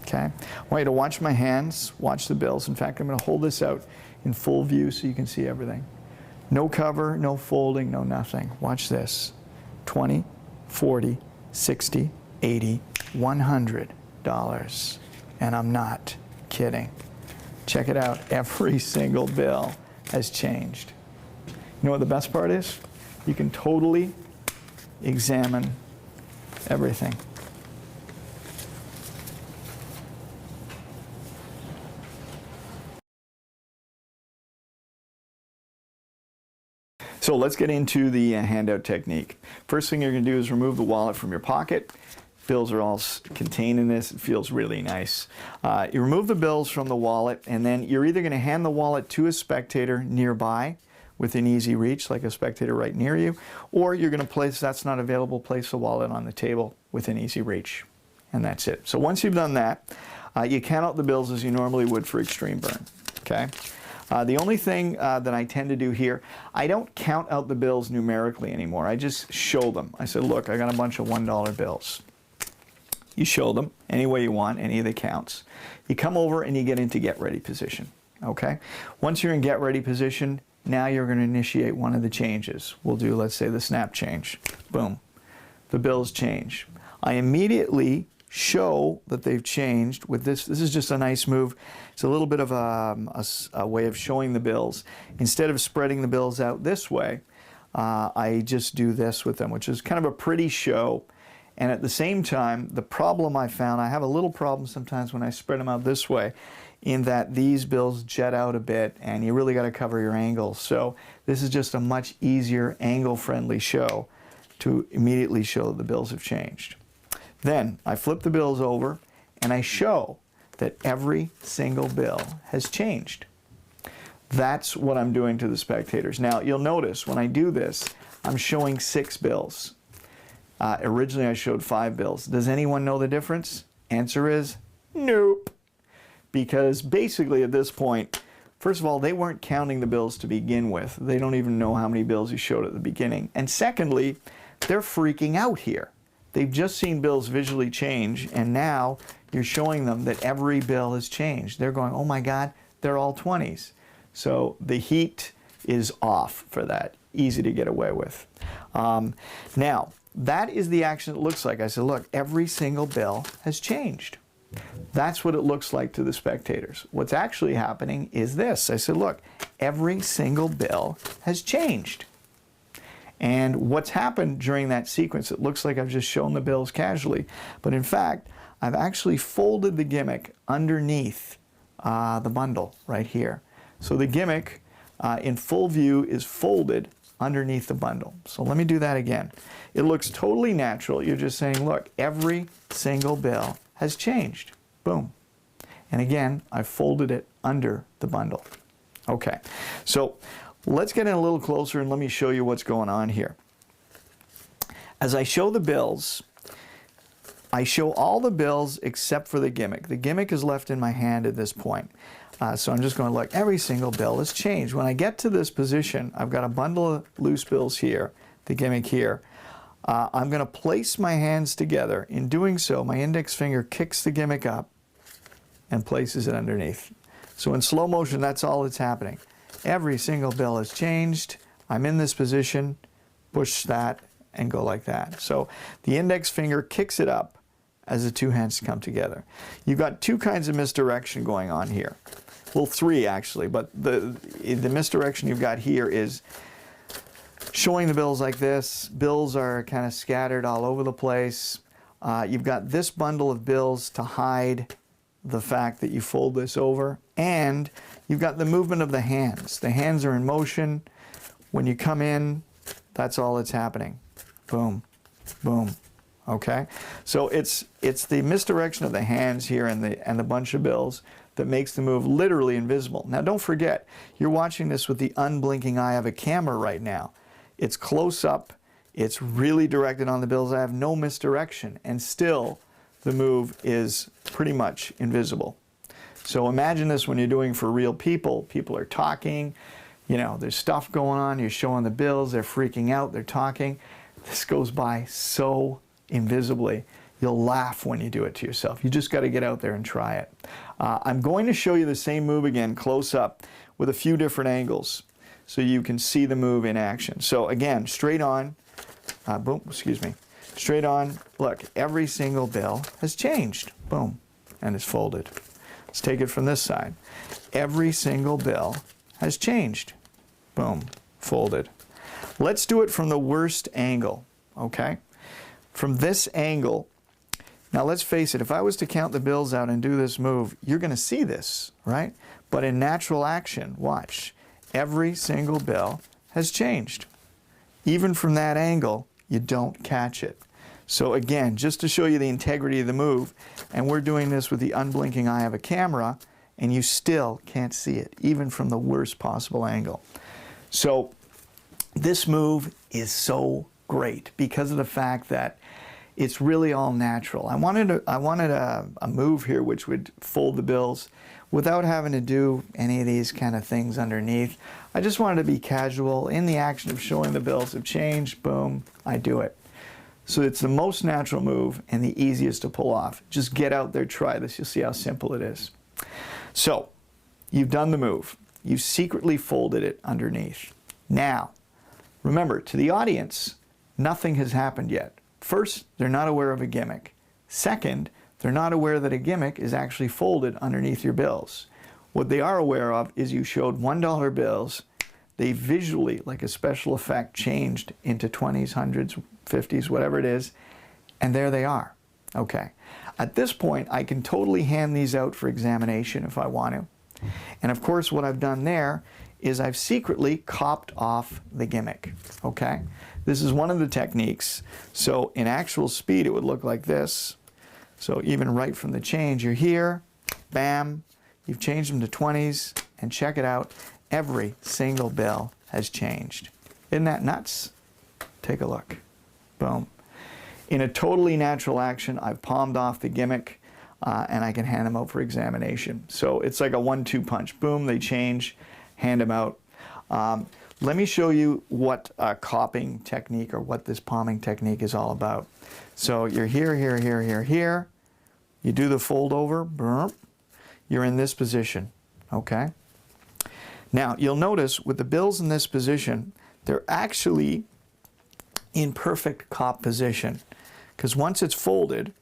okay? I want you to watch my hands, watch the bills. In fact, I'm going to hold this out in full view so you can see everything. No cover, no folding, no nothing. Watch this. 20, 40, 60, 80, $100. And I'm not kidding. Check it out. Every single bill has changed. You know what the best part is? You can totally examine everything. So let's get into the handout technique. First thing you're going to do is remove the wallet from your pocket. Bills are all contained in this. It feels really nice. You remove the bills from the wallet, and then you're either going to hand the wallet to a spectator nearby within easy reach, like a spectator right near you, or you're going to place, that's not available, place the wallet on the table within easy reach. And that's it. So once you've done that, you count out the bills as you normally would for extreme burn. Okay? The only thing that I tend to do here, I don't count out the bills numerically anymore. I just show them. I said, look, I got a bunch of $1 bills. You show them any way you want, any of the counts. You come over and you get into get ready position. Okay? Once you're in get ready position, now you're going to initiate one of the changes. We'll do, let's say, the snap change. Boom. The bills change. I immediately show that they've changed with this. This is just a nice move. It's a little bit of a way of showing the bills. Instead of spreading the bills out this way, I just do this with them, which is kind of a pretty show. And at the same time, the problem I found, I have a little problem sometimes when I spread them out this way, in that these bills jet out a bit and you really got to cover your angles. So this is just a much easier angle-friendly show to immediately show that the bills have changed. Then I flip the bills over and I show that every single bill has changed. That's what I'm doing to the spectators. Now you'll notice when I do this, I'm showing 6 bills. Originally I showed 5 bills. Does anyone know the difference? Answer is nope. Because basically at this point, first of all, they weren't counting the bills to begin with. They don't even know how many bills you showed at the beginning. And secondly, they're freaking out here. They've just seen bills visually change, and now you're showing them that every bill has changed. They're going, oh my God, they're all 20s. So the heat is off for that. Easy to get away with. Now, that is the action it looks like. I said, look, every single bill has changed. That's what it looks like to the spectators. What's actually happening is this. I said, look, every single bill has changed. And what's happened during that sequence, it looks like I've just shown the bills casually, but in fact, I've actually folded the gimmick underneath the bundle right here. So the gimmick in full view is folded underneath the bundle. So let me do that again. It looks totally natural. You're just saying, look, every single bill has changed. Boom. And again, I folded it under the bundle. Okay, so let's get in a little closer and let me show you what's going on here. As I show the bills, I show all the bills except for the gimmick. The gimmick is left in my hand at this point. So I'm just going to look, every single bill has changed. When I get to this position, I've got a bundle of loose bills here, the gimmick here. I'm going to place my hands together. In doing so, my index finger kicks the gimmick up and places it underneath. So in slow motion, that's all that's happening. Every single bill has changed. I'm in this position, push that, and go like that. So the index finger kicks it up as the two hands come together. You've got 2 kinds of misdirection going on here. Well, 3 actually, but the misdirection you've got here is showing the bills like this. Bills are kind of scattered all over the place. You've got this bundle of bills to hide the fact that you fold this over, and you've got the movement of the hands. The hands are in motion. When you come in, that's all that's happening. Boom, boom. Okay, so it's the misdirection of the hands here and the bunch of bills that makes the move literally invisible. Now don't forget, you're watching this with the unblinking eye of a camera right now. It's close up, it's really directed on the bills. I have no misdirection, and still the move is pretty much invisible. So imagine this when you're doing for real people. People are talking, you know, there's stuff going on, you're showing the bills, they're freaking out, they're talking. This goes by so invisibly. You'll laugh when you do it to yourself. You just got to get out there and try it. I'm going to show you the same move again close up with a few different angles so you can see the move in action. So again, straight on, boom, excuse me, straight on, look, every single bill has changed. Boom, and it's folded. Let's take it from this side. Every single bill has changed. Boom, folded. Let's do it from the worst angle, okay? From this angle, now let's face it, if I was to count the bills out and do this move, you're going to see this, right? But in natural action, watch. Every single bill has changed. even from that angle, you don't catch it. So again, just to show you the integrity of the move, and we're doing this with the unblinking eye of a camera, and you still can't see it, even from the worst possible angle. So this move is so great because of the fact that it's really all natural. I wanted a move here which would fold the bills without having to do any of these kind of things underneath. I just wanted to be casual. In the action of showing the bills have changed, boom, I do it. So it's the most natural move and the easiest to pull off. Just get out there, try this. You'll see how simple it is. So you've done the move. You secretly folded it underneath. Now, remember, to the audience, nothing has happened yet. First, they're not aware of a gimmick. Second, they're not aware that a gimmick is actually folded underneath your bills. What they are aware of is you showed $1 bills. They visually, like a special effect, changed into 20s, 100s, 50s, whatever it is, and there they are. Okay. At this point, I can totally hand these out for examination if I want to. And of course, what I've done there is I've secretly copped off the gimmick. Okay. This is one of the techniques. So in actual speed, it would look like this. So even right from the change, you're here, bam, you've changed them to 20s, and check it out, every single bill has changed. Isn't that nuts? Take a look. Boom. In a totally natural action, I've palmed off the gimmick, and I can hand them out for examination. So it's like a 1-2 punch. Boom, they change, hand them out. Let me show you what a copping technique or what this palming technique is all about. So you're here, here, here, here, here. You do the fold over, boom. You're in this position, okay? Now, you'll notice with the bills in this position, they're actually in perfect cop position. Because once it's folded,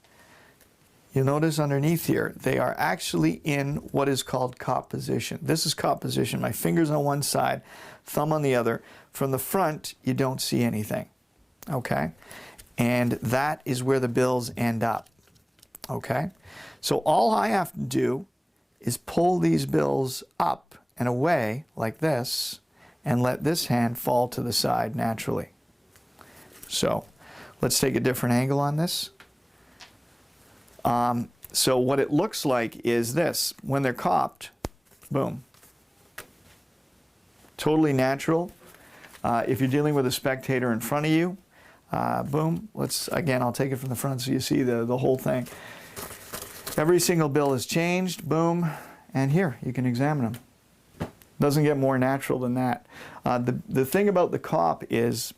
you'll notice underneath here, they are actually in what is called cop position. This is cop position. My fingers on one side, thumb on the other. From the front, you don't see anything, okay? And that is where the bills end up, okay? So all I have to do is pull these bills up and away like this and let this hand fall to the side naturally. So let's take a different angle on this. So what it looks like is this. When they're copped, boom. Totally natural. If you're dealing with a spectator in front of you, boom. Again, I'll take it from the front so you see the whole thing. Every single bill is changed, boom, and here, you can examine them. Doesn't get more natural than that. The thing about the cop is,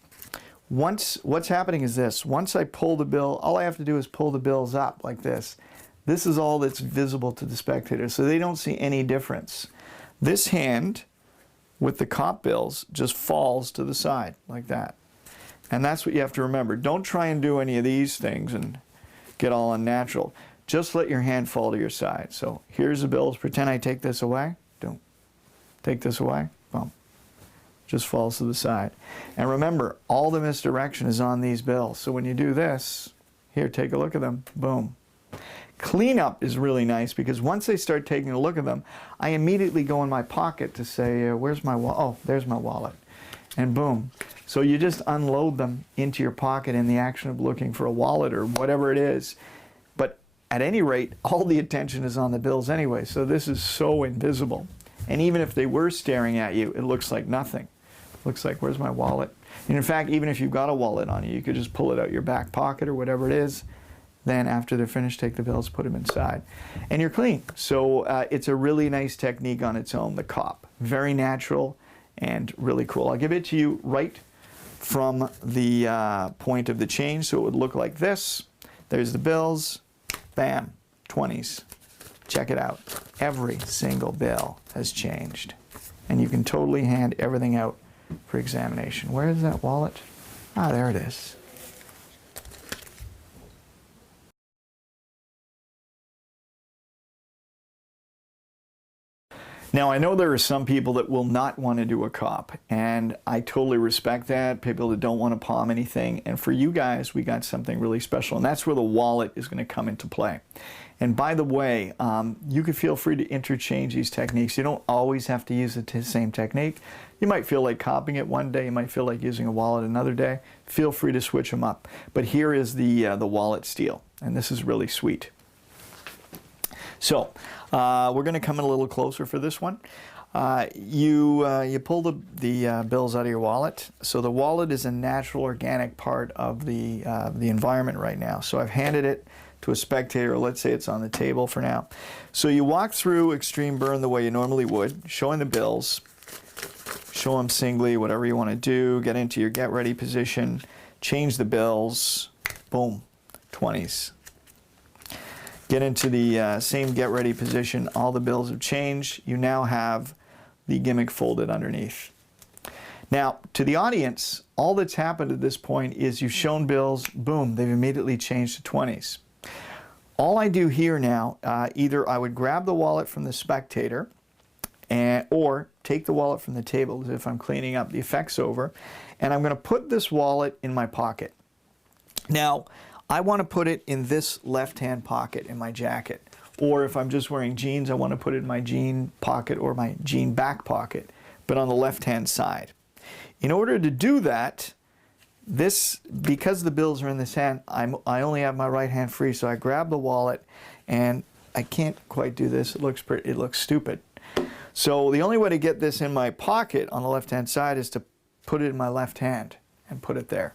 what's happening is this. Once I pull the bill, all I have to do is pull the bills up like this. This is all that's visible to the spectator, so they don't see any difference. This hand with the cop bills just falls to the side like that. And that's what you have to remember. Don't try and do any of these things and get all unnatural. Just let your hand fall to your side. So here's the bills. Pretend I take this away. Don't. Take this away. Boom. Just falls to the side. And remember, all the misdirection is on these bills. So when you do this, here, take a look at them. Boom. Cleanup is really nice because once I start taking a look at them, I immediately go in my pocket to say, where's my wallet? Oh, there's my wallet. And boom. So you just unload them into your pocket in the action of looking for a wallet or whatever it is. But at any rate, all the attention is on the bills anyway. So this is so invisible. And even if they were staring at you, it looks like nothing. Looks like, where's my wallet? And in fact, even if you've got a wallet on you, you could just pull it out your back pocket or whatever it is. Then after they're finished, take the bills, put them inside. And you're clean. So it's a really nice technique on its own, the cop. Very natural and really cool. I'll give it to you right from the point of the change. So it would look like this. There's the bills. Bam. 20s. Check it out. Every single bill has changed. And you can totally hand everything out for examination. Where is that wallet? Ah, there it is. Now, I know there are some people that will not want to do a cop, and I totally respect that, people that don't want to palm anything. And for you guys, we got something really special, and that's where the wallet is going to come into play. And by the way, you can feel free to interchange these techniques. You don't always have to use the same technique. You might feel like copying it one day, you might feel like using a wallet another day. Feel free to switch them up. But here is the wallet steel, and this is really sweet. So we're going to come in a little closer for this one. You pull the bills out of your wallet. So the wallet is a natural, organic part of the environment right now. So I've handed it to a spectator. Let's say it's on the table for now. So you walk through extreme burn the way you normally would, showing the bills. Show them singly, whatever you want to do. Get into your get ready position. Change the bills. Boom, 20s. Get into the same get ready position. All the bills have changed. You now have the gimmick folded underneath. Now, to the audience, all that's happened at this point is you've shown bills, boom, they've immediately changed to 20s. All I do here now, either I would grab the wallet from the spectator or take the wallet from the table as if I'm cleaning up the effects over, and I'm going to put this wallet in my pocket. Now, I want to put it in this left-hand pocket in my jacket. Or if I'm just wearing jeans, I want to put it in my jean pocket or my jean back pocket, but on the left-hand side. In order to do that, because the bills are in this hand, I only have my right hand free, so I grab the wallet, and I can't quite do this. It looks stupid. So the only way to get this in my pocket on the left-hand side is to put it in my left hand and put it there.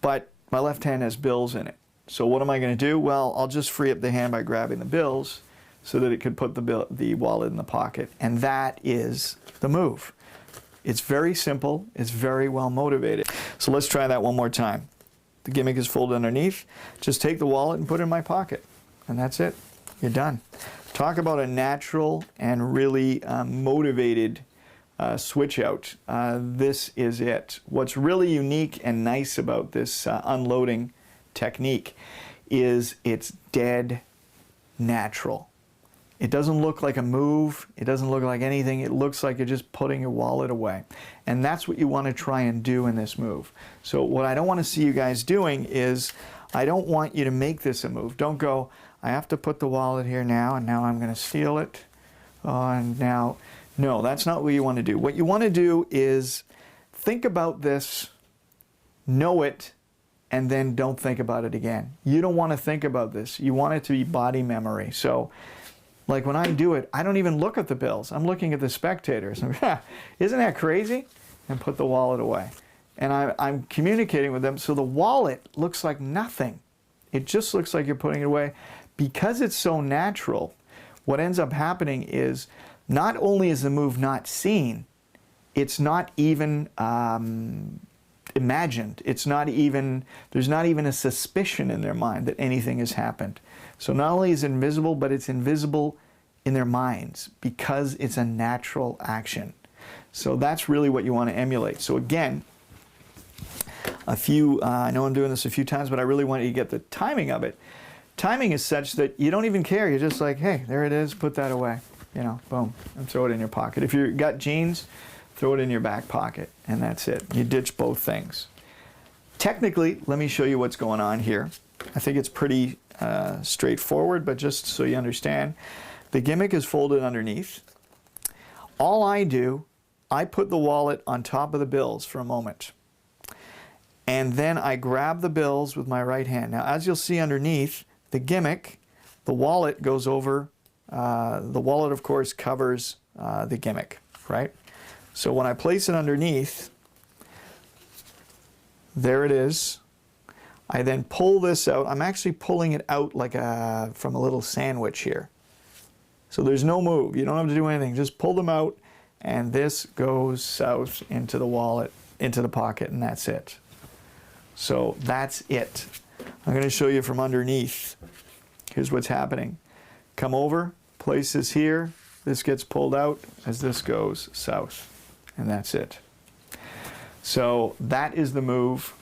But my left hand has bills in it. So what am I going to do? Well, I'll just free up the hand by grabbing the bills so that it could put the wallet in the pocket. And that is the move. It's very simple. It's very well motivated. So let's try that one more time. The gimmick is folded underneath. Just take the wallet and put it in my pocket. And that's it. You're done. Talk about a natural and really motivated switch out. This is it. What's really unique and nice about this unloading technique is it's dead natural. It doesn't look like a move. It doesn't look like anything. It looks like you're just putting your wallet away. And that's what you want to try and do in this move. So what I don't want to see you guys doing is I don't want you to make this a move. Don't go, I have to put the wallet here now, and now I'm going to steal it. And now, no, that's not what you want to do. What you want to do is think about this, know it, and then don't think about it again. You don't want to think about this. You want it to be body memory. So, like when I do it, I don't even look at the bills. I'm looking at the spectators. Isn't that crazy? And put the wallet away. And I'm communicating with them, so the wallet looks like nothing. It just looks like you're putting it away. Because it's so natural, what ends up happening is not only is the move not seen, it's not even imagined. It's not even, there's not even a suspicion in their mind that anything has happened. So not only is it invisible, but it's invisible in their minds because it's a natural action. So that's really what you want to emulate. So again, I know I'm doing this a few times, but I really want you to get the timing of it. Timing is such that you don't even care. You're just like, hey, there it is, put that away. You know, boom, and throw it in your pocket. If you've got jeans, throw it in your back pocket, and that's it. You ditch both things. Technically, let me show you what's going on here. I think it's pretty straightforward, but just so you understand, the gimmick is folded underneath. All I do, I put the wallet on top of the bills for a moment. And then I grab the bills with my right hand. Now, as you'll see underneath, the gimmick, the wallet goes over. The wallet, of course, covers the gimmick, right? So when I place it underneath, there it is. I then pull this out. I'm actually pulling it out like from a little sandwich here. So there's no move. You don't have to do anything. Just pull them out, and this goes south into the wallet, into the pocket, and that's it. So that's it. I'm going to show you from underneath. Here's what's happening. Come over, place this here. This gets pulled out as this goes south. And that's it. So that is the move.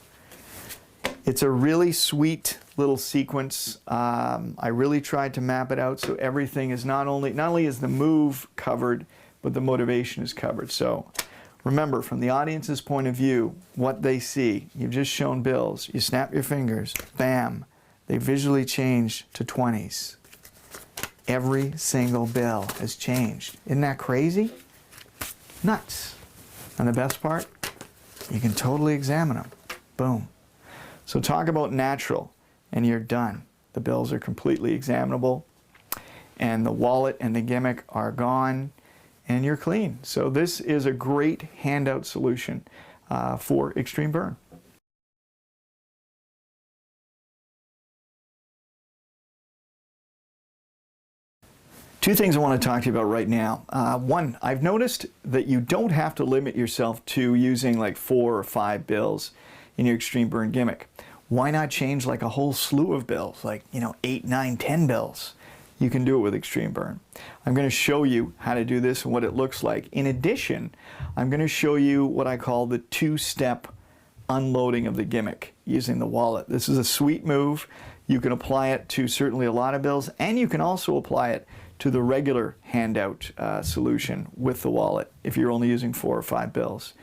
It's a really sweet little sequence. I really tried to map it out so everything is not only is the move covered, but the motivation is covered. So remember, from the audience's point of view, what they see, you've just shown bills, you snap your fingers, bam, they visually change to 20s. Every single bill has changed. Isn't that crazy? Nuts. And the best part, you can totally examine them. Boom. So talk about natural, and you're done. The bills are completely examinable, and the wallet and the gimmick are gone, and you're clean. So this is a great handout solution for extreme burn. Two things I want to talk to you about right now. One, I've noticed that you don't have to limit yourself to using like 4 or 5 bills in your extreme burn gimmick. Why not change like a whole slew of bills, like 8, 9, 10 bills? You can do it with extreme burn. I'm going to show you how to do this and what it looks like. In addition, I'm going to show you what I call the 2-step unloading of the gimmick using the wallet. This is a sweet move. You can apply it to certainly a lot of bills, and you can also apply it to the regular handout solution with the wallet if you're only using 4 or 5 bills.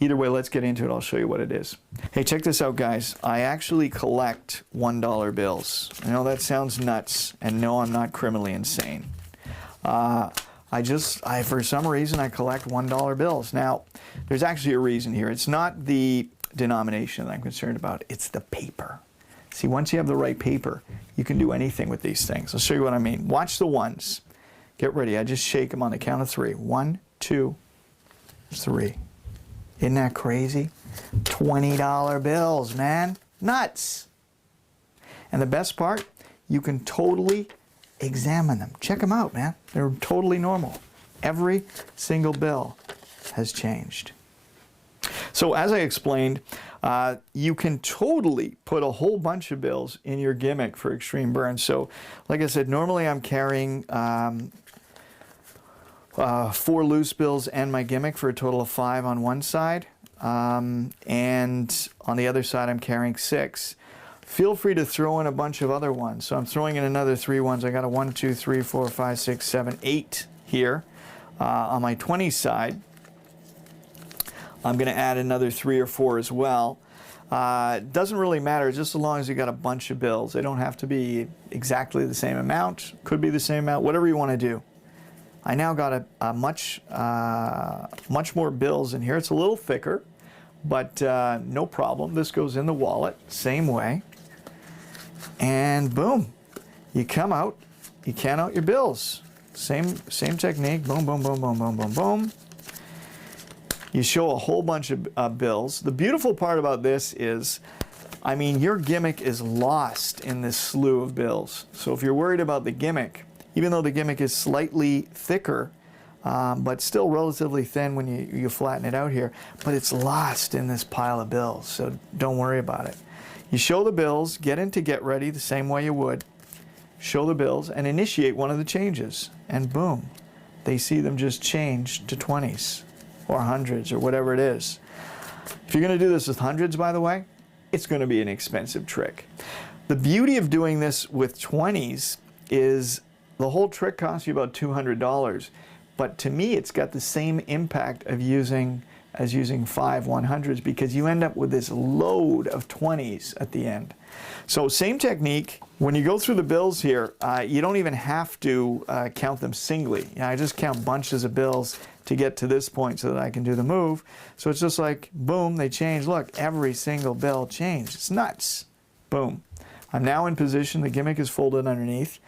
Either way, let's get into it. I'll show you what it is. Hey, check this out, guys. I actually collect $1 bills. I know that sounds nuts, and no, I'm not criminally insane. For some reason, I collect $1 bills. Now, there's actually a reason here. It's not the denomination that I'm concerned about. It's the paper. See, once you have the right paper, you can do anything with these things. I'll show you what I mean. Watch the ones. Get ready. I just shake them on the count of 3. 1, 2, 3. Isn't that crazy? $20 bills, man. Nuts. And the best part, you can totally examine them. Check them out, man. They're totally normal. Every single bill has changed. So as I explained, you can totally put a whole bunch of bills in your gimmick for extreme burn. So like I said, normally I'm carrying 4 loose bills and my gimmick for a total of 5 on one side. And on the other side I'm carrying 6. Feel free to throw in a bunch of other ones. So I'm throwing in another 3 ones. I got a 1, 2, 3, 4, 5, 6, 7, 8 here. On my 20 side, I'm going to add another 3 or 4 as well. Doesn't really matter, just as long as you got a bunch of bills. They don't have to be exactly the same amount. Could be the same amount, whatever you want to do. I now got a much more bills in here. It's a little thicker, but no problem. This goes in the wallet, same way. And boom, you come out, you count out your bills. Same technique, boom, boom, boom, boom, boom, boom, boom. You show a whole bunch of bills. The beautiful part about this is, I mean, your gimmick is lost in this slew of bills. So if you're worried about the gimmick, even though the gimmick is slightly thicker, but still relatively thin when you flatten it out here, but it's lost in this pile of bills, so don't worry about it. You show the bills, get into Get Ready the same way you would, show the bills, and initiate one of the changes, and boom, they see them just change to 20s. Or hundreds, or whatever it is. If you're going to do this with hundreds, by the way, it's going to be an expensive trick. The beauty of doing this with 20s is the whole trick costs you about $200, but to me it's got the same impact of using 5 100s, because you end up with this load of 20s at the end. So same technique. When you go through the bills here, you don't even have to count them singly. I just count bunches of bills to get to this point so that I can do the move. So it's just like, boom, they change. Look, every single bill changed. It's nuts. Boom. I'm now in position. The gimmick is folded underneath.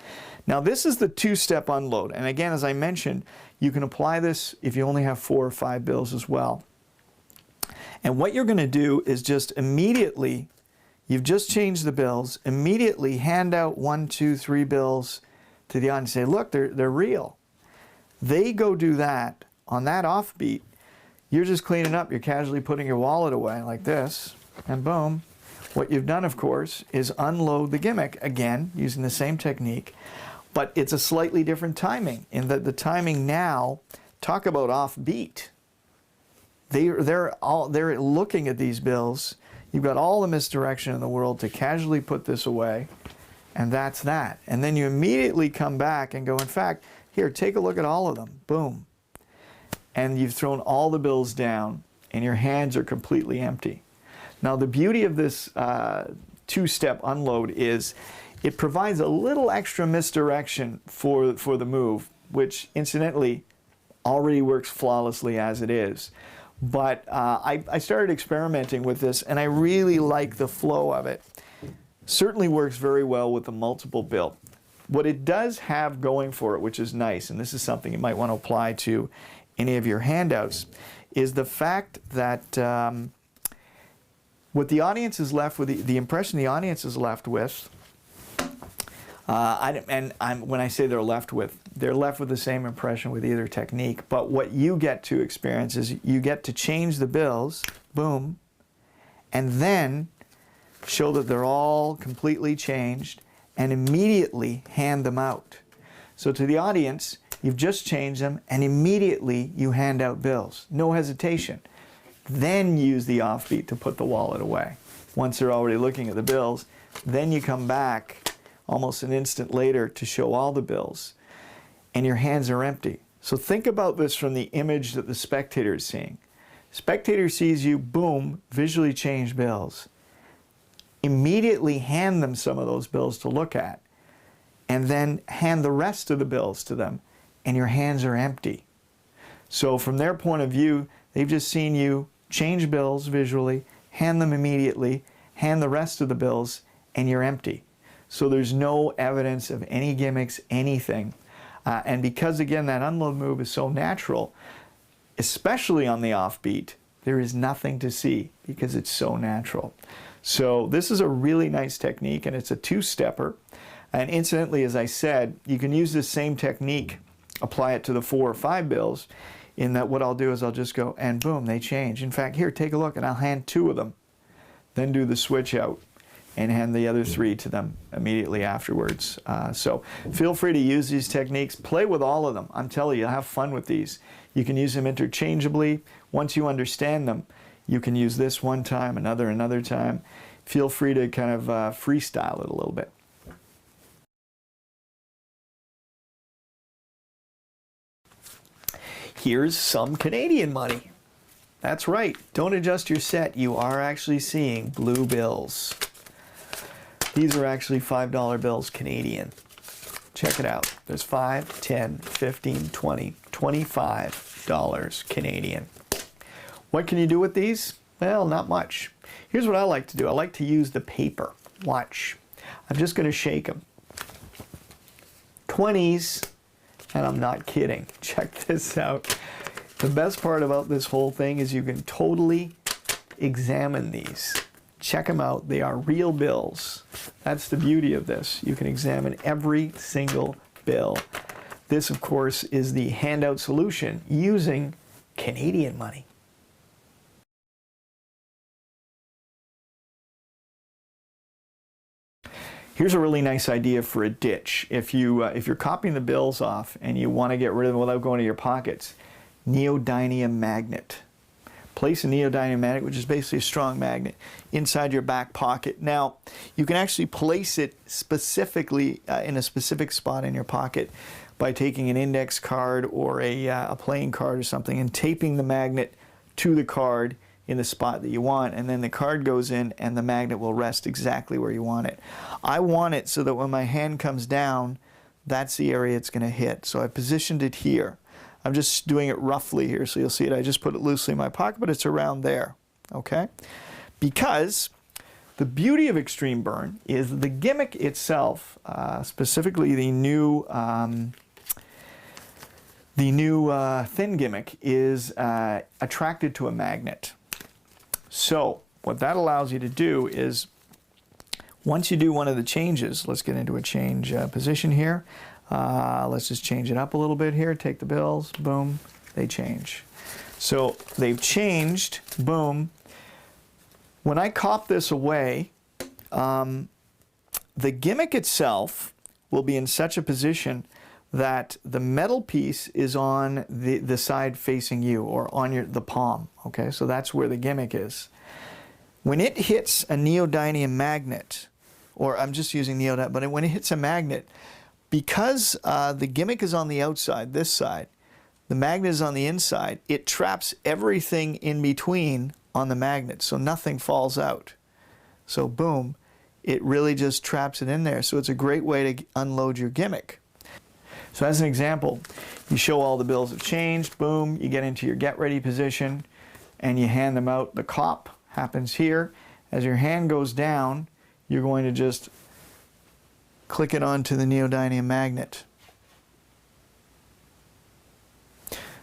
Now this is the 2-step unload. And again, as I mentioned, you can apply this if you only have 4 or 5 bills as well. And what you're going to do is just immediately, you've just changed the bills, immediately hand out 1, 2, 3 bills to the audience and say, look, they're real. They go do that. On that offbeat, you're just cleaning up. You're casually putting your wallet away like this, and boom. What you've done, of course, is unload the gimmick again using the same technique, but it's a slightly different timing in that the timing now, talk about offbeat. They're looking at these bills. You've got all the misdirection in the world to casually put this away, and that's that. And then you immediately come back and go, in fact, here, take a look at all of them. Boom. and you've thrown all the bills down and your hands are completely empty. Now the beauty of this two-step unload is it provides a little extra misdirection for the move, which incidentally already works flawlessly as it is. But I started experimenting with this and I really like the flow of it. Certainly works very well with the multiple bill. What it does have going for it, which is nice, and this is something you might want to apply to any of your handouts, is the fact that what the audience is left with, the impression the audience is left with, when I say they're left with the same impression with either technique, but what you get to experience is you get to change the bills, boom, and then show that they're all completely changed and immediately hand them out. So to the audience, you've just changed them and immediately you hand out bills. No hesitation. Then use the offbeat to put the wallet away. Once they're already looking at the bills, then you come back almost an instant later to show all the bills and your hands are empty. So think about this from the image that the spectator is seeing. Spectator sees you, boom, visually change bills. Immediately hand them some of those bills to look at and then hand the rest of the bills to them and your hands are empty. So from their point of view, they've just seen you change bills visually, hand them immediately, hand the rest of the bills, and you're empty. So there's no evidence of any gimmicks, anything. And because again that unload move is so natural, especially on the offbeat, there is nothing to see because it's so natural. So this is a really nice technique and it's a two-stepper. And incidentally, as I said, you can use this same technique, apply it to the 4 or 5 bills, in that what I'll do is I'll just go and boom, they change. In fact, here, take a look and I'll hand 2 of them, then do the switch out and hand the other 3 to them immediately afterwards. So feel free to use these techniques. Play with all of them. I'm telling you, have fun with these. You can use them interchangeably. Once you understand them, you can use this one time, another time. Feel free to kind of freestyle it a little bit. Here's some Canadian money. That's right, don't adjust your set. You are actually seeing blue bills. These are actually $5 bills Canadian. Check it out. There's 5, 10, 15, 20, $25 Canadian. What can you do with these? Well, not much. Here's what I like to do. I like to use the paper. Watch. I'm just going to shake them. 20s, and I'm not kidding. Check this out. The best part about this whole thing is you can totally examine these. Check them out. They are real bills. That's the beauty of this. You can examine every single bill. This, of course, is the handout solution using Canadian money. Here's a really nice idea for a ditch. If you're copying the bills off and you want to get rid of them without going to your pockets, neodymium magnet. Place a neodymium magnet, which is basically a strong magnet, inside your back pocket. Now, you can actually place it specifically in a specific spot in your pocket by taking an index card or a playing card or something and taping the magnet to the card in the spot that you want, and then the card goes in and the magnet will rest exactly where you want it. I want it so that when my hand comes down, that's the area it's going to hit. So I positioned it here. I'm just doing it roughly here so you'll see it. I just put it loosely in my pocket, but it's around there, okay? Because the beauty of Extreme Burn is the gimmick itself, specifically the new thin gimmick, is attracted to a magnet. So what that allows you to do is, once you do one of the changes, let's get into a change position here. Let's just change it up a little bit here. Take the bills, boom, they change. So they've changed, boom. When I cop this away, the gimmick itself will be in such a position that the metal piece is on the side facing you, or on the palm, okay? So that's where the gimmick is. When it hits a neodymium magnet, or I'm just using neodymium, but when it hits a magnet, because the gimmick is on the outside, this side, the magnet is on the inside, it traps everything in between on the magnet, so nothing falls out. So boom, it really just traps it in there. So it's a great way to unload your gimmick. So as an example, you show all the bills have changed, boom, you get into your get ready position and you hand them out. The cop happens here. As your hand goes down, you're going to just click it onto the neodymium magnet.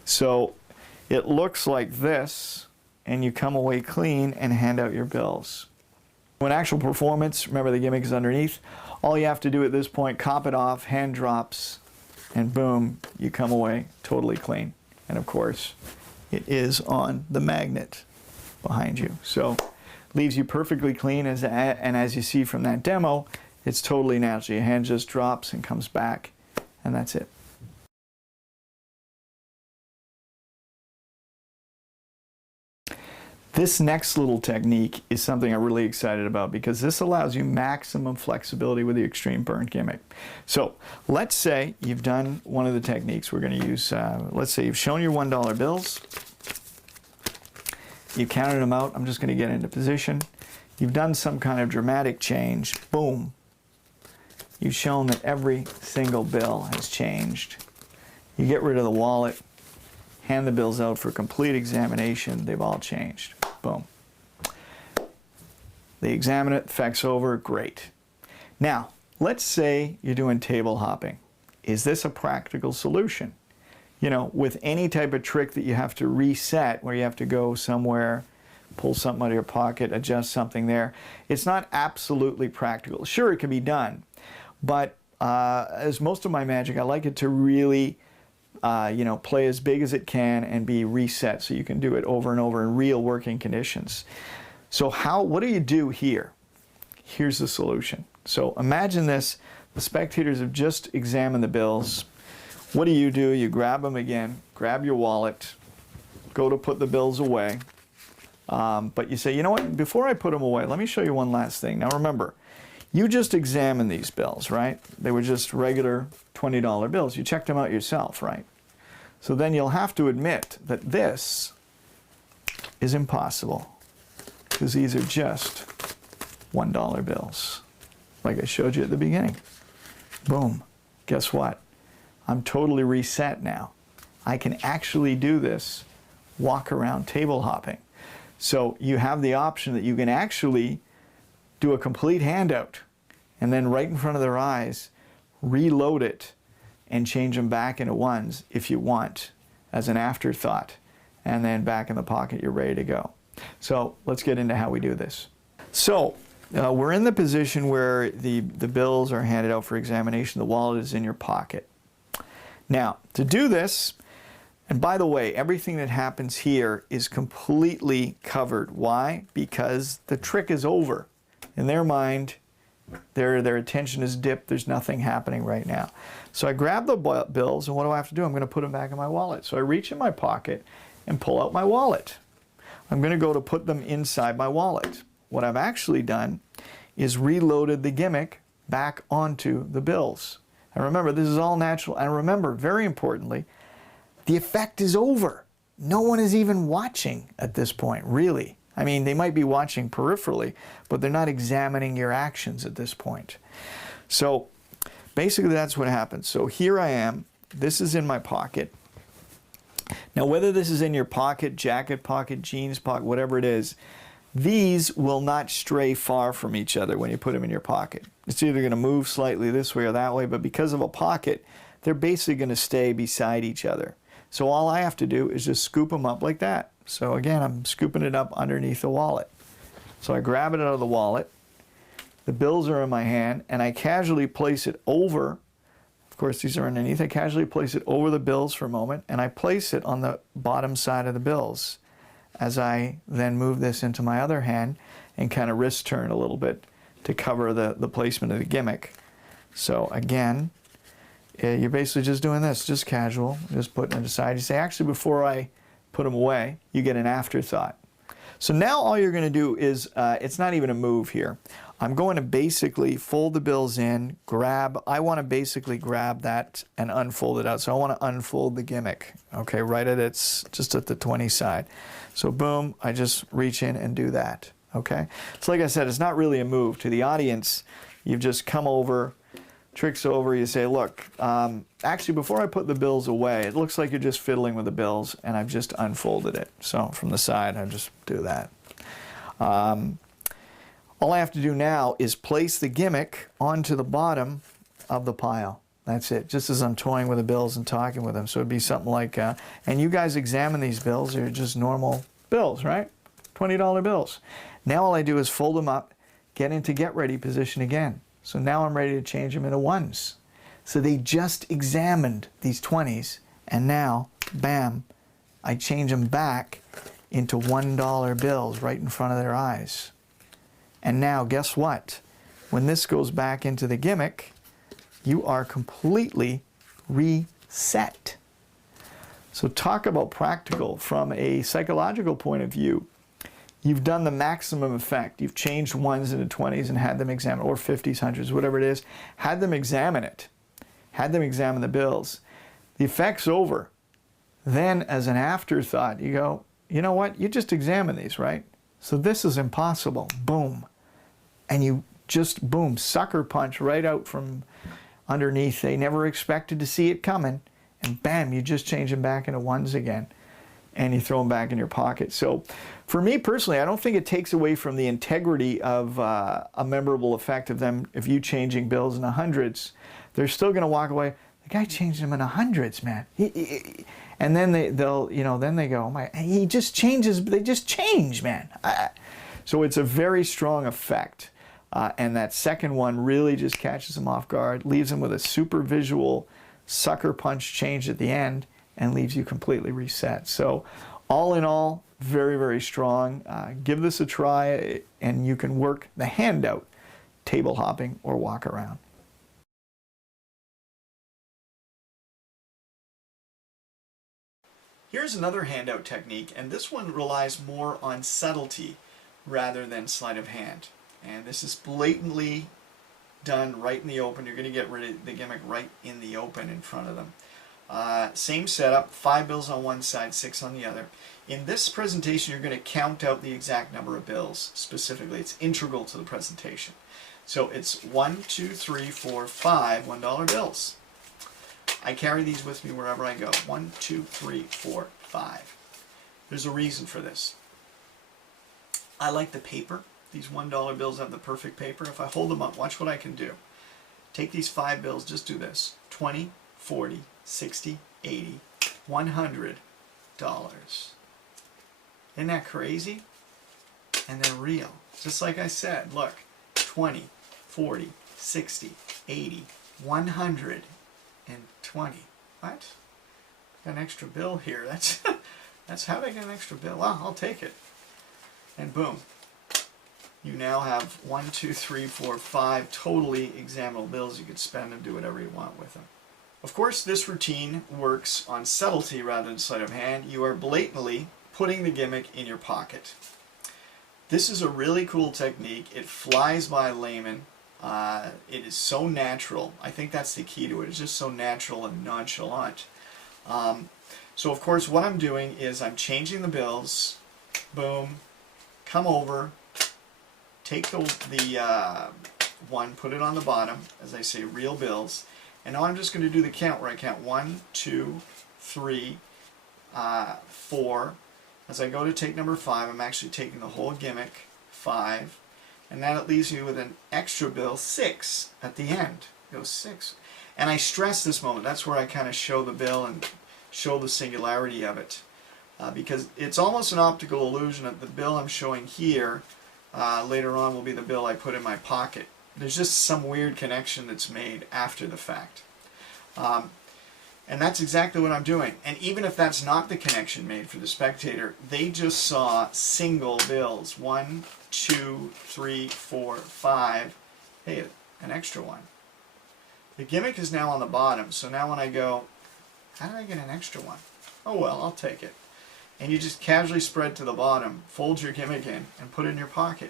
So it looks like this, and you come away clean and hand out your bills. When actual performance, remember the gimmick is underneath. All you have to do at this point, cop it off, hand drops, and boom, you come away totally clean. And of course, it is on the magnet behind you. So leaves you perfectly clean, and as you see from that demo, it's totally natural. Your hand just drops and comes back, and that's it. This next little technique is something I'm really excited about because this allows you maximum flexibility with the extreme burn gimmick. So let's say you've done one of the techniques we're going to use. Let's say you've shown your $1 bills. You counted them out. I'm just going to get into position. You've done some kind of dramatic change. Boom. You've shown that every single bill has changed. You get rid of the wallet, hand the bills out for complete examination. They've all changed. Boom. They examine it, effects over, great. Now, let's say you're doing table hopping. Is this a practical solution? You know, with any type of trick that you have to reset, where you have to go somewhere, pull something out of your pocket, adjust something there, it's not absolutely practical. Sure, it can be done, but as most of my magic, I like it to really play as big as it can and be reset so you can do it over and over in real working conditions. So what do you do here? Here's the solution. So imagine this, the spectators have just examined the bills. What do? You grab them again, grab your wallet, go to put the bills away, but you say, you know what, before I put them away, let me show you one last thing. Now remember, you just examined these bills, right? They were just regular $20 bills. You checked them out yourself, right? So then you'll have to admit that this is impossible because these are just $1 bills, like I showed you at the beginning. Boom. Guess what? I'm totally reset now. I can actually do this walk around table hopping. So you have the option that you can actually do a complete handout and then right in front of their eyes reload it and change them back into ones if you want as an afterthought, and then back in the pocket you're ready to go. So let's get into how we do this. So we're in the position where the bills are handed out for examination. The wallet is in your pocket. Now to do this, and by the way, everything that happens here is completely covered. Why? Because the trick is over. In their mind, their attention is dipped. There's nothing happening right now. So I grab the bills, and what do I have to do? I'm going to put them back in my wallet. So I reach in my pocket and pull out my wallet. I'm going to go to put them inside my wallet. What I've actually done is reloaded the gimmick back onto the bills. And remember, this is all natural. And remember, very importantly, the effect is over. No one is even watching at this point, really. I mean, they might be watching peripherally, but they're not examining your actions at this point. So basically that's what happens. So here I am. This is in my pocket. Now whether this is in your pocket, jacket pocket, jeans pocket, whatever it is, these will not stray far from each other when you put them in your pocket. It's either going to move slightly this way or that way, but because of a pocket, they're basically going to stay beside each other. So all I have to do is just scoop them up like that. So again, I'm scooping it up underneath the wallet. So I grab it out of the wallet, the bills are in my hand, and I casually place it over, of course these are underneath, I casually place it over the bills for a moment, and I place it on the bottom side of the bills as I then move this into my other hand and kind of wrist turn a little bit to cover the placement of the gimmick. So again, you're basically just doing this, just casual, just putting it aside. You say, actually before I put them away, you get an afterthought. So now all you're going to do is, it's not even a move here. I'm going to basically fold the bills in, I want to basically grab that and unfold it out. So I want to unfold the gimmick, okay, right at just at the 20 side. So boom, I just reach in and do that, okay? So like I said, it's not really a move. To the audience, you've just come over, tricks over, you say, look, actually before I put the bills away, it looks like you're just fiddling with the bills, and I've just unfolded it. So from the side, I just do that. All I have to do now is place the gimmick onto the bottom of the pile. That's it, just as I'm toying with the bills and talking with them. So it'd be something like, and you guys examine these bills, they're just normal bills, right? $20 bills. Now all I do is fold them up, get into get ready position again. So now I'm ready to change them into ones. So they just examined these 20s, and now, bam, I change them back into $1 bills right in front of their eyes. And now, guess what? When this goes back into the gimmick, you are completely reset. So talk about practical from a psychological point of view. You've done the maximum effect. You've changed ones into 20s and had them examine, or 50s, 100s, whatever it is. Had them examine it. Had them examine the bills. The effect's over. Then, as an afterthought, you go, you know what? You just examine these, right? So this is impossible. Boom. And you just, boom, sucker punch right out from underneath. They never expected to see it coming. And bam, you just change them back into ones again. And you throw them back in your pocket. So for me personally, I don't think it takes away from the integrity of a memorable effect of them, if you changing bills in the hundreds. They're still going to walk away, the guy changed them in the hundreds, man. And then they'll, you know, then they go, oh my, he just changes, they just change, man. So it's a very strong effect. And that second one really just catches them off guard, leaves them with a super visual sucker punch change at the end, and leaves you completely reset. So all in all, very, very strong. Give this a try, and you can work the handout, table hopping or walk around. Here's another handout technique, and this one relies more on subtlety rather than sleight of hand. And this is blatantly done right in the open. You're going to get rid of the gimmick right in the open in front of them. Same setup, 5 bills on one side, 6 on the other. In this presentation, you're going to count out the exact number of bills specifically. It's integral to the presentation. So it's 1, 2, 3, 4, 5 $1 bills. I carry these with me wherever I go. 1, 2, 3, 4, 5. There's a reason for this. I like the paper. These $1 bills have the perfect paper. If I hold them up, watch what I can do. Take these 5 bills, just do this. 20, 40, 60, 80, $100. Isn't that crazy? And they're real. Just like I said, look, 20, 40, 60, 80, 120. What? Got an extra bill here. That's how I get an extra bill. Well, I'll take it. And boom. You now have 1, 2, 3, 4, 5 totally examinable bills. You can spend them, do whatever you want with them. Of course, this routine works on subtlety rather than sleight of hand. You are blatantly putting the gimmick in your pocket. This is a really cool technique. It flies by layman. It is so natural. I think that's the key to it. It's just so natural and nonchalant. So of course what I'm doing is I'm changing the bills. Boom. Come over. Take the one, put it on the bottom, as I say, real bills. And now I'm just going to do the count where I count 1, 2, 3, 4. As I go to take number 5, I'm actually taking the whole gimmick, 5. And that leaves you with an extra bill, 6, at the end. It goes 6. And I stress this moment. That's where I kind of show the bill and show the singularity of it. Because it's almost an optical illusion that the bill I'm showing here later on will be the bill I put in my pocket. There's just some weird connection that's made after the fact. And that's exactly what I'm doing. And even if that's not the connection made for the spectator, they just saw single bills. 1, 2, 3, 4, 5. Hey, an extra one. The gimmick is now on the bottom, so now when I go, how did I get an extra one? Oh well, I'll take it. and you just casually spread to the bottom, fold your gimmick in, and put it in your pocket.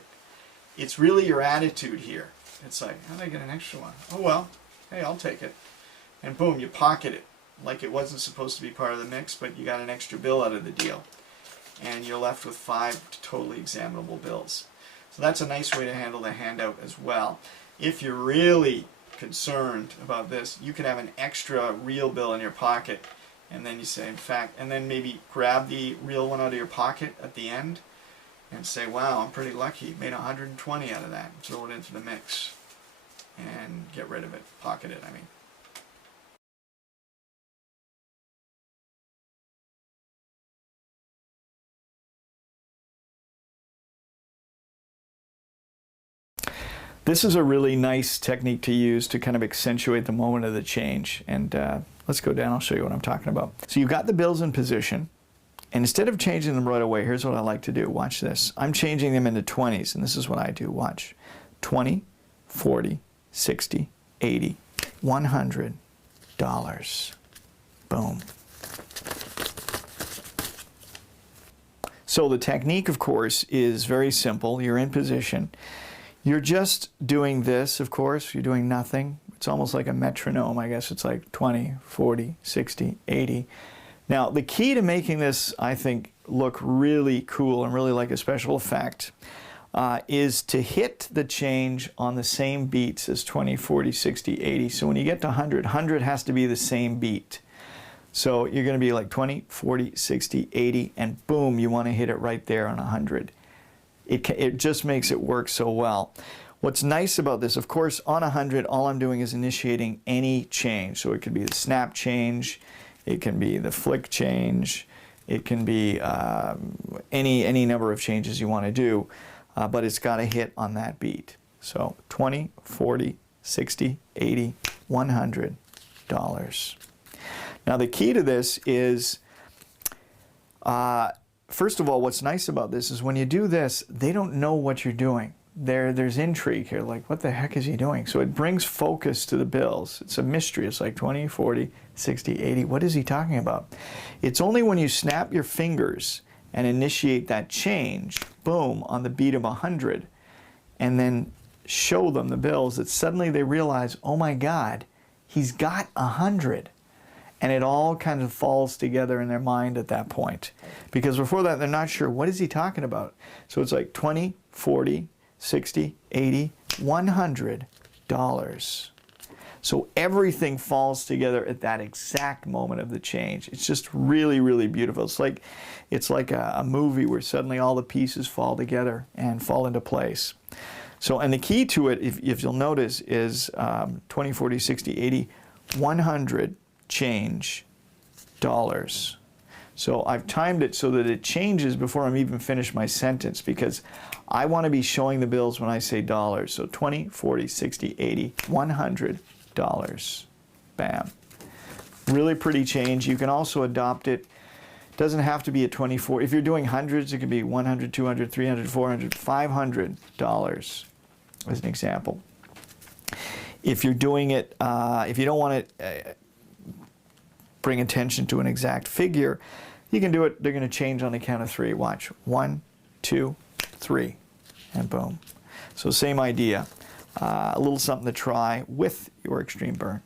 It's really your attitude here. It's like, how did I get an extra one? Oh well, hey, I'll take it. And boom, you pocket it. Like it wasn't supposed to be part of the mix, but you got an extra bill out of the deal. And you're left with 5 totally examinable bills. So that's a nice way to handle the handout as well. If you're really concerned about this, you could have an extra real bill in your pocket, and then you say, in fact, and then maybe grab the real one out of your pocket at the end and say, wow, I'm pretty lucky, made 120 out of that, throw it into the mix and get rid of it, pocket it, I mean. This is a really nice technique to use to kind of accentuate the moment of the change. And let's go down, I'll show you what I'm talking about. So you've got the bills in position, and instead of changing them right away, here's what I like to do. Watch this. I'm changing them into 20s, and this is what I do. Watch. 20, 40, 60, 80, $100. Boom. So the technique, of course, is very simple. You're in position. You're just doing this, of course. You're doing nothing. It's almost like a metronome. I guess it's like 20, 40, 60, 80. Now, the key to making this, I think, look really cool and really like a special effect is to hit the change on the same beats as 20, 40, 60, 80. So when you get to 100, 100 has to be the same beat. So you're going to be like 20, 40, 60, 80, and boom, you want to hit it right there on 100. It just makes it work so well. What's nice about this, of course, on 100, all I'm doing is initiating any change. So it could be the snap change, it can be the flick change, it can be any number of changes you want to do, but it's got to hit on that beat. So 20, 40, 60, 80, $100. Now the key to this is, first of all, what's nice about this is when you do this, they don't know what you're doing. There's intrigue here, like, what the heck is he doing? So it brings focus to the bills. It's a mystery. It's like 20, 40, 60, 80. What is he talking about? It's only when you snap your fingers and initiate that change, boom, on the beat of 100, and then show them the bills that suddenly they realize, oh my God, he's got 100. And it all kind of falls together in their mind at that point. Because before that, they're not sure, what is he talking about? So it's like 20, 40, 60, 80, $100. So everything falls together at that exact moment of the change. It's just really, really beautiful. It's like a movie where suddenly all the pieces fall together and fall into place. So, and the key to it, if you'll notice, is 20, 40, 60, 80, 100 change dollars. So I've timed it so that it changes before I'm even finished my sentence, because I want to be showing the bills when I say dollars. So 20, 40, 60, 80, $100. Bam. Really pretty change. You can also adopt it. It doesn't have to be a 24. If you're doing hundreds, it could be 100, 200, 300, 400, $500 as an example. If you're doing it, if you don't want to bring attention to an exact figure, you can do it. They're going to change on the count of 3. Watch. 1, 2, 3, and boom. So same idea. A little something to try with your extreme burn.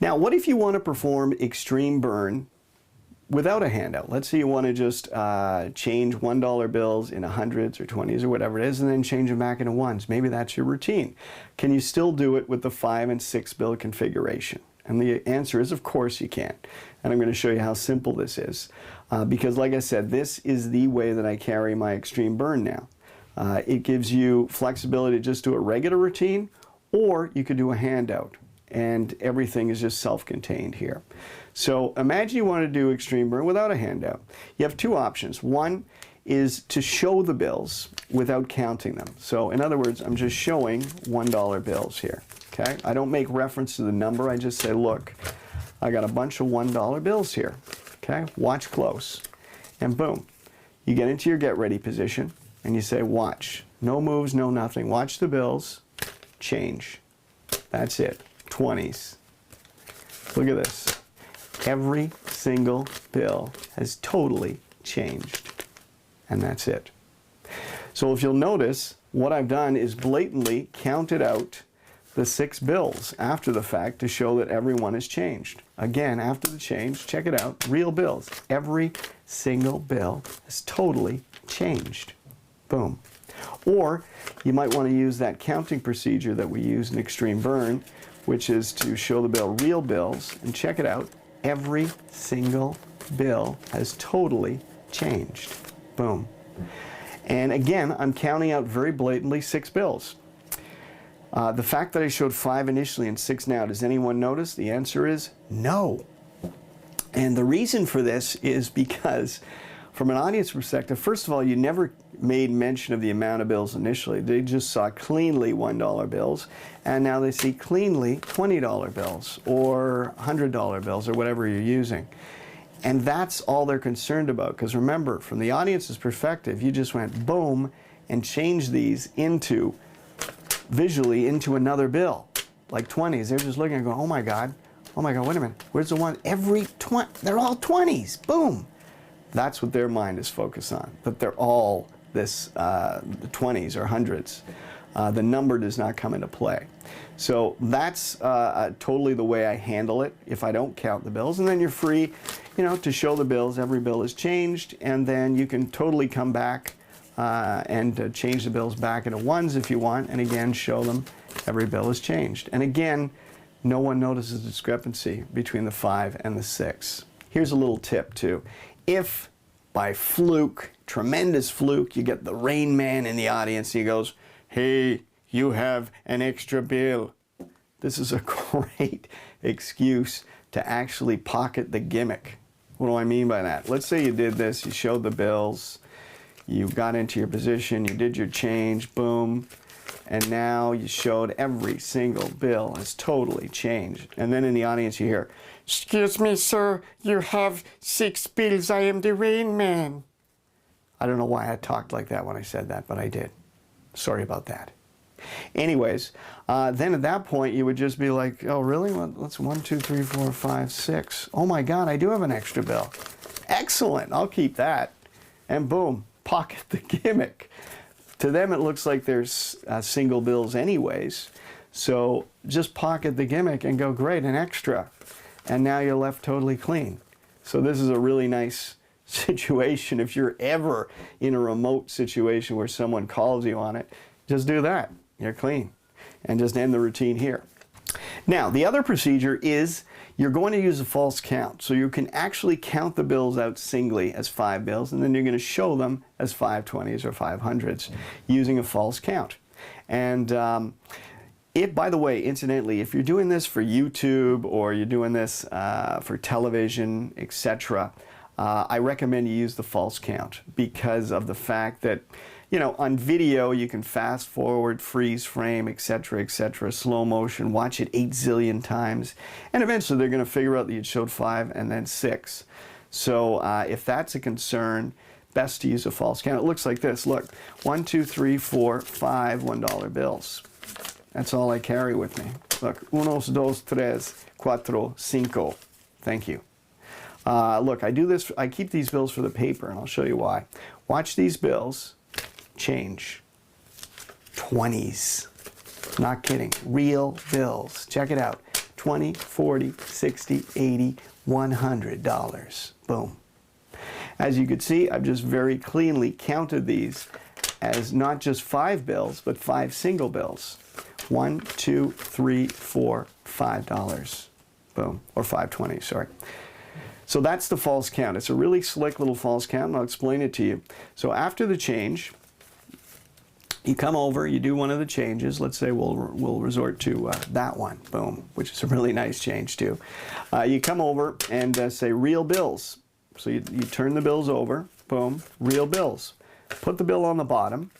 Now, what if you want to perform extreme burn without a handout? Let's say you want to just change $1 bills into hundreds or 20s or whatever it is, and then change them back into ones. Maybe that's your routine. Can you still do it with the 5 and 6 bill configuration? And the answer is, of course you can. And I'm going to show you how simple this is. Because like I said, this is the way that I carry my extreme burn now. It gives you flexibility to just do a regular routine, or you could do a handout. And everything is just self-contained here. So imagine you want to do extreme burn without a handout. You have 2 options. One is to show the bills without counting them. So in other words, I'm just showing $1 bills here. Okay? I don't make reference to the number. I just say, look, I got a bunch of $1 bills here. Okay? Watch close. And boom. You get into your get ready position and you say, watch. No moves, no nothing. Watch the bills. Change. That's it. 20s. Look at this. Every single bill has totally changed. And that's it. So if you'll notice, what I've done is blatantly counted out the 6 bills after the fact to show that everyone has changed. Again, after the change, check it out, real bills. Every single bill has totally changed. Boom. Or you might want to use that counting procedure that we use in Extreme Burn, which is to show the bill real bills, and check it out, every single bill has totally changed. Boom. And again, I'm counting out very blatantly 6 bills. The fact that I showed 5 initially and 6 now, does anyone notice? The answer is no. And the reason for this is because, from an audience perspective, first of all, you never made mention of the amount of bills initially. They just saw cleanly $1 bills, and now they see cleanly $20 bills or $100 bills or whatever you're using. And that's all they're concerned about, because remember, from the audience's perspective, you just went boom and changed these into, visually, into another bill, like 20s. They're just looking and going, oh my God, wait a minute, where's the one? Every 20, they're all 20s, boom. That's what their mind is focused on, that they're all this, the 20s or hundreds. The number does not come into play. So that's totally the way I handle it if I don't count the bills. And then you're free, to show the bills. Every bill is changed, and then you can totally come back and change the bills back into ones if you want, and again show them every bill is changed. And again, no one notices the discrepancy between the 5 and the 6. Here's a little tip too. If by fluke, tremendous fluke, you get the Rain Man in the audience, he goes, hey, you have an extra bill. This is a great excuse to actually pocket the gimmick. What do I mean by that? Let's say you did this, you showed the bills, you got into your position, you did your change, boom, and now you showed every single bill has totally changed. And then in the audience you hear, excuse me, sir, you have 6 bills, I am the Rain Man. I don't know why I talked like that when I said that, but I did. Sorry about that. Anyways, then at that point you would just be like, oh really? Let's 1, 2, 3, 4, 5, 6. Oh my God, I do have an extra bill. Excellent, I'll keep that. And boom, pocket the gimmick. To them it looks like there's single bills anyways. So just pocket the gimmick and go, great, an extra. And now you're left totally clean. So this is a really nice situation. If you're ever in a remote situation where someone calls you on it, just do that. You're clean. And just end the routine here. Now, the other procedure is you're going to use a false count. So you can actually count the bills out singly as 5 bills, and then you're going to show them as 5 20s or 5 hundreds using a false count. And by the way, incidentally, if you're doing this for YouTube or you're doing this for television, etc., I recommend you use the false count because of the fact that, on video you can fast forward, freeze frame, etc., slow motion, watch it 8 zillion times, and eventually they're going to figure out that you showed 5 and then 6. So if that's a concern, best to use a false count. It looks like this. Look, 1, 2, 3, 4, 5 $1 bills. That's all I carry with me. Look, 1, 2, 3, 4, 5. Thank you. Look, I do this, I keep these bills for the paper, and I'll show you why. Watch these bills change. 20s. Not kidding. Real bills. Check it out. 20, 40, 60, 80, $100. Boom. As you can see, I've just very cleanly counted these as not just 5 bills, but 5 single bills. 1, 2, 3, 4, $5. Boom. Or 520, sorry. So that's the false count. It's a really slick little false count, and I'll explain it to you. So after the change, you come over, you do one of the changes. Let's say we'll resort to that one, boom, which is a really nice change too. You come over and say real bills. So you turn the bills over, boom, real bills. Put the bill on the bottom.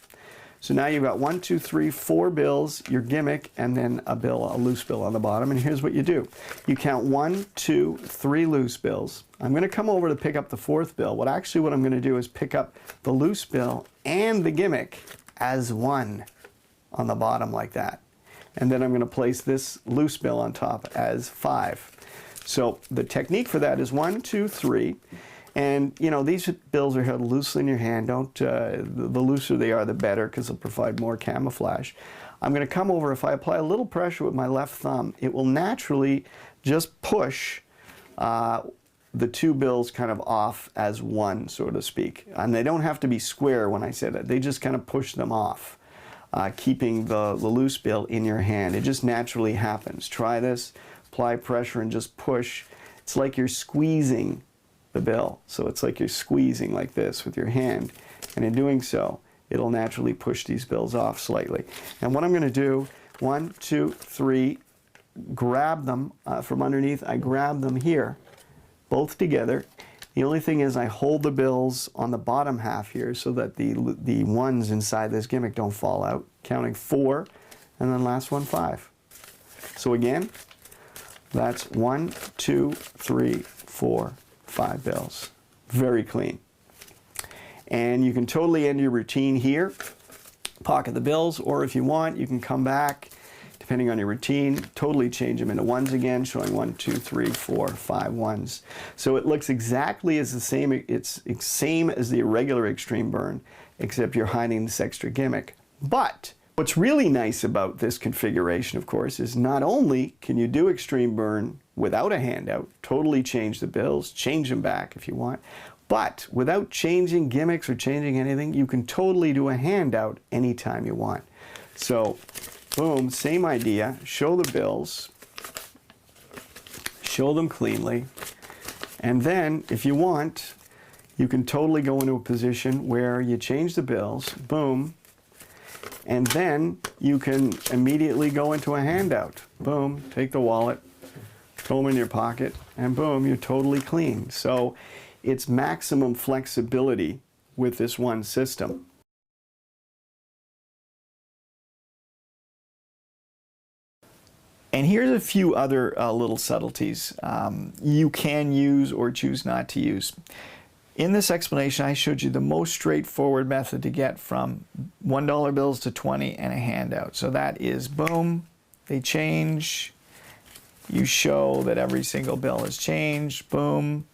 So now you've got 1, 2, 3, 4 bills, your gimmick, and then a loose bill on the bottom. And here's what you do. You count 1, 2, 3 loose bills. I'm going to come over to pick up the 4th bill. What I'm going to do is pick up the loose bill and the gimmick as one on the bottom like that. and then I'm going to place this loose bill on top as 5. So the technique for that is 1, 2, 3. And, you know, these bills are held loosely in your hand. Don't, the looser they are, the better, because they'll provide more camouflage. I'm going to come over. If I apply a little pressure with my left thumb, it will naturally just push the two bills kind of off as one, so to speak. And they don't have to be square when I say that. They just kind of push them off, keeping the loose bill in your hand. It just naturally happens. Try this. Apply pressure and just push. It's like you're squeezing the bill. So it's like you're squeezing like this with your hand. And in doing so, it'll naturally push these bills off slightly. And what I'm going to do, 1, 2, 3, grab them from underneath. I grab them here, both together. The only thing is I hold the bills on the bottom half here so that the ones inside this gimmick don't fall out. Counting 4, and then last one 5. So again, that's 1, 2, 3, 4, 5 bills. Very clean. And you can totally end your routine here. Pocket the bills, or if you want, you can come back, depending on your routine, totally change them into ones again, showing 1, 2, 3, 4, 5 ones. So it looks exactly as the same, it's same as the regular extreme burn, except you're hiding this extra gimmick. But what's really nice about this configuration, of course, is not only can you do extreme burn without a handout, totally change the bills, change them back if you want, but without changing gimmicks or changing anything, you can totally do a handout anytime you want. So, boom, same idea, show the bills, show them cleanly, and then, if you want, you can totally go into a position where you change the bills, boom, and then you can immediately go into a handout. Boom, take the wallet, throw them in your pocket, and boom, you're totally clean. So it's maximum flexibility with this one system. And here's a few other little subtleties you can use or choose not to use. In this explanation, I showed you the most straightforward method to get from $1 bills to 20 and a handout. So that is, boom, they change. You show that every single bill has changed. Boom,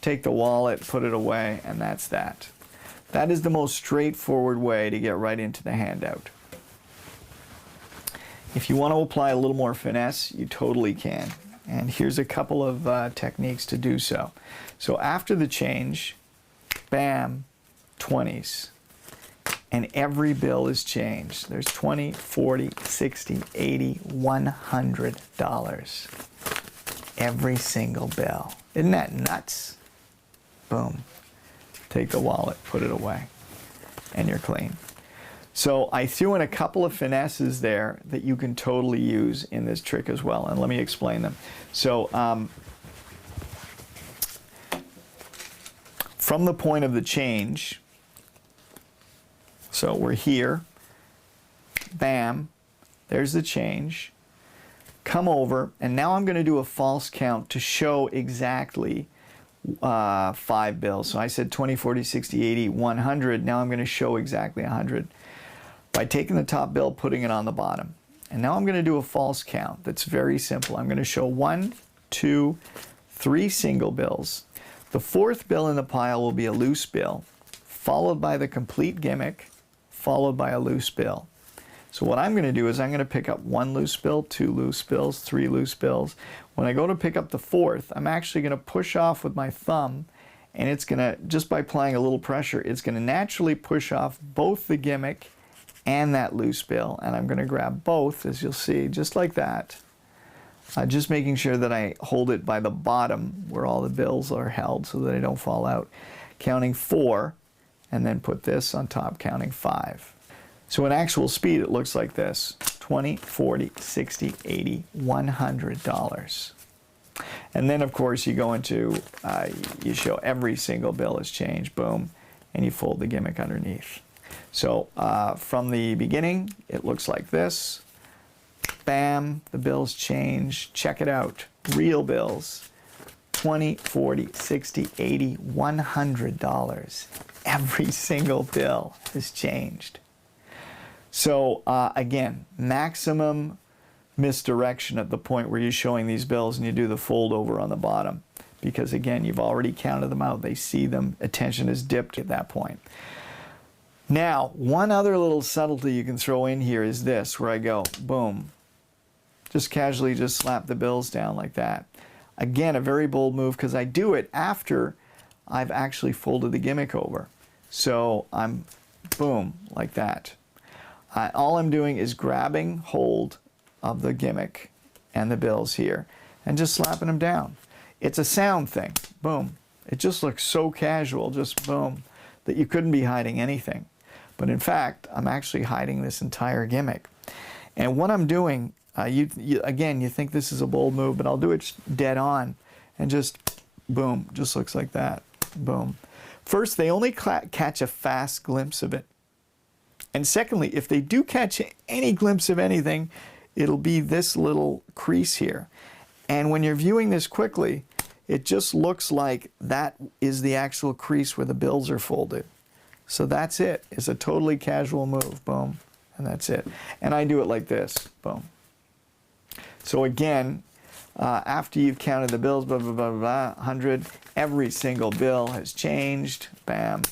take the wallet, put it away, and that's that. That is the most straightforward way to get right into the handout. If you want to apply a little more finesse, you totally can. And here's a couple of techniques to do so. So after the change, bam, 20s. And every bill is changed. There's 20, 40, 60, 80, $100. Every single bill. Isn't that nuts? Boom. Take the wallet, put it away, and you're clean. So I threw in a couple of finesses there that you can totally use in this trick as well, and let me explain them. So from the point of the change, so we're here, bam, there's the change, come over, and now I'm going to do a false count to show exactly 5 bills. So I said 20, 40, 60, 80, 100. Now I'm going to show exactly 100 by taking the top bill, putting it on the bottom. And now I'm going to do a false count that's very simple. I'm going to show 1, 2, 3 single bills. The fourth bill in the pile will be a loose bill, followed by the complete gimmick, followed by a loose bill. So what I'm going to do is I'm going to pick up 1 loose bill, 2 loose bills, 3 loose bills. When I go to pick up the fourth, I'm actually going to push off with my thumb, and it's going to, just by applying a little pressure, it's going to naturally push off both the gimmick and that loose bill. And I'm going to grab both, as you'll see, just like that. Just making sure that I hold it by the bottom where all the bills are held so that they don't fall out. Counting 4, and then put this on top, counting 5. So in actual speed, it looks like this: 20, 40, 60, 80, $100. And then, of course, you go into, you show every single bill is changed, boom, and you fold the gimmick underneath. So from the beginning, it looks like this. Bam, the bills change. Check it out. Real bills, 20, 40, 60, 80, $100. Every single bill is changed. So again, maximum misdirection at the point where you're showing these bills and you do the fold over on the bottom. Because again, you've already counted them out. They see them. Attention is dipped at that point. Now, one other little subtlety you can throw in here is this, where I go, boom. Just casually just slap the bills down like that. Again, a very bold move because I do it after I've actually folded the gimmick over. So I'm, boom, like that. All I'm doing is grabbing hold of the gimmick and the bills here and just slapping them down. It's a sound thing. Boom. It just looks so casual, just boom, that you couldn't be hiding anything. But in fact, I'm actually hiding this entire gimmick. And what I'm doing, again, you think this is a bold move, but I'll do it dead on and just boom, just looks like that. Boom. First, they only catch a fast glimpse of it. And secondly, if they do catch any glimpse of anything, it'll be this little crease here. And when you're viewing this quickly, it just looks like that is the actual crease where the bills are folded. So that's it. It's a totally casual move. Boom. And that's it. And I do it like this. Boom. So again, after you've counted the bills, blah, blah, blah, blah, 100, every single bill has changed. Bam.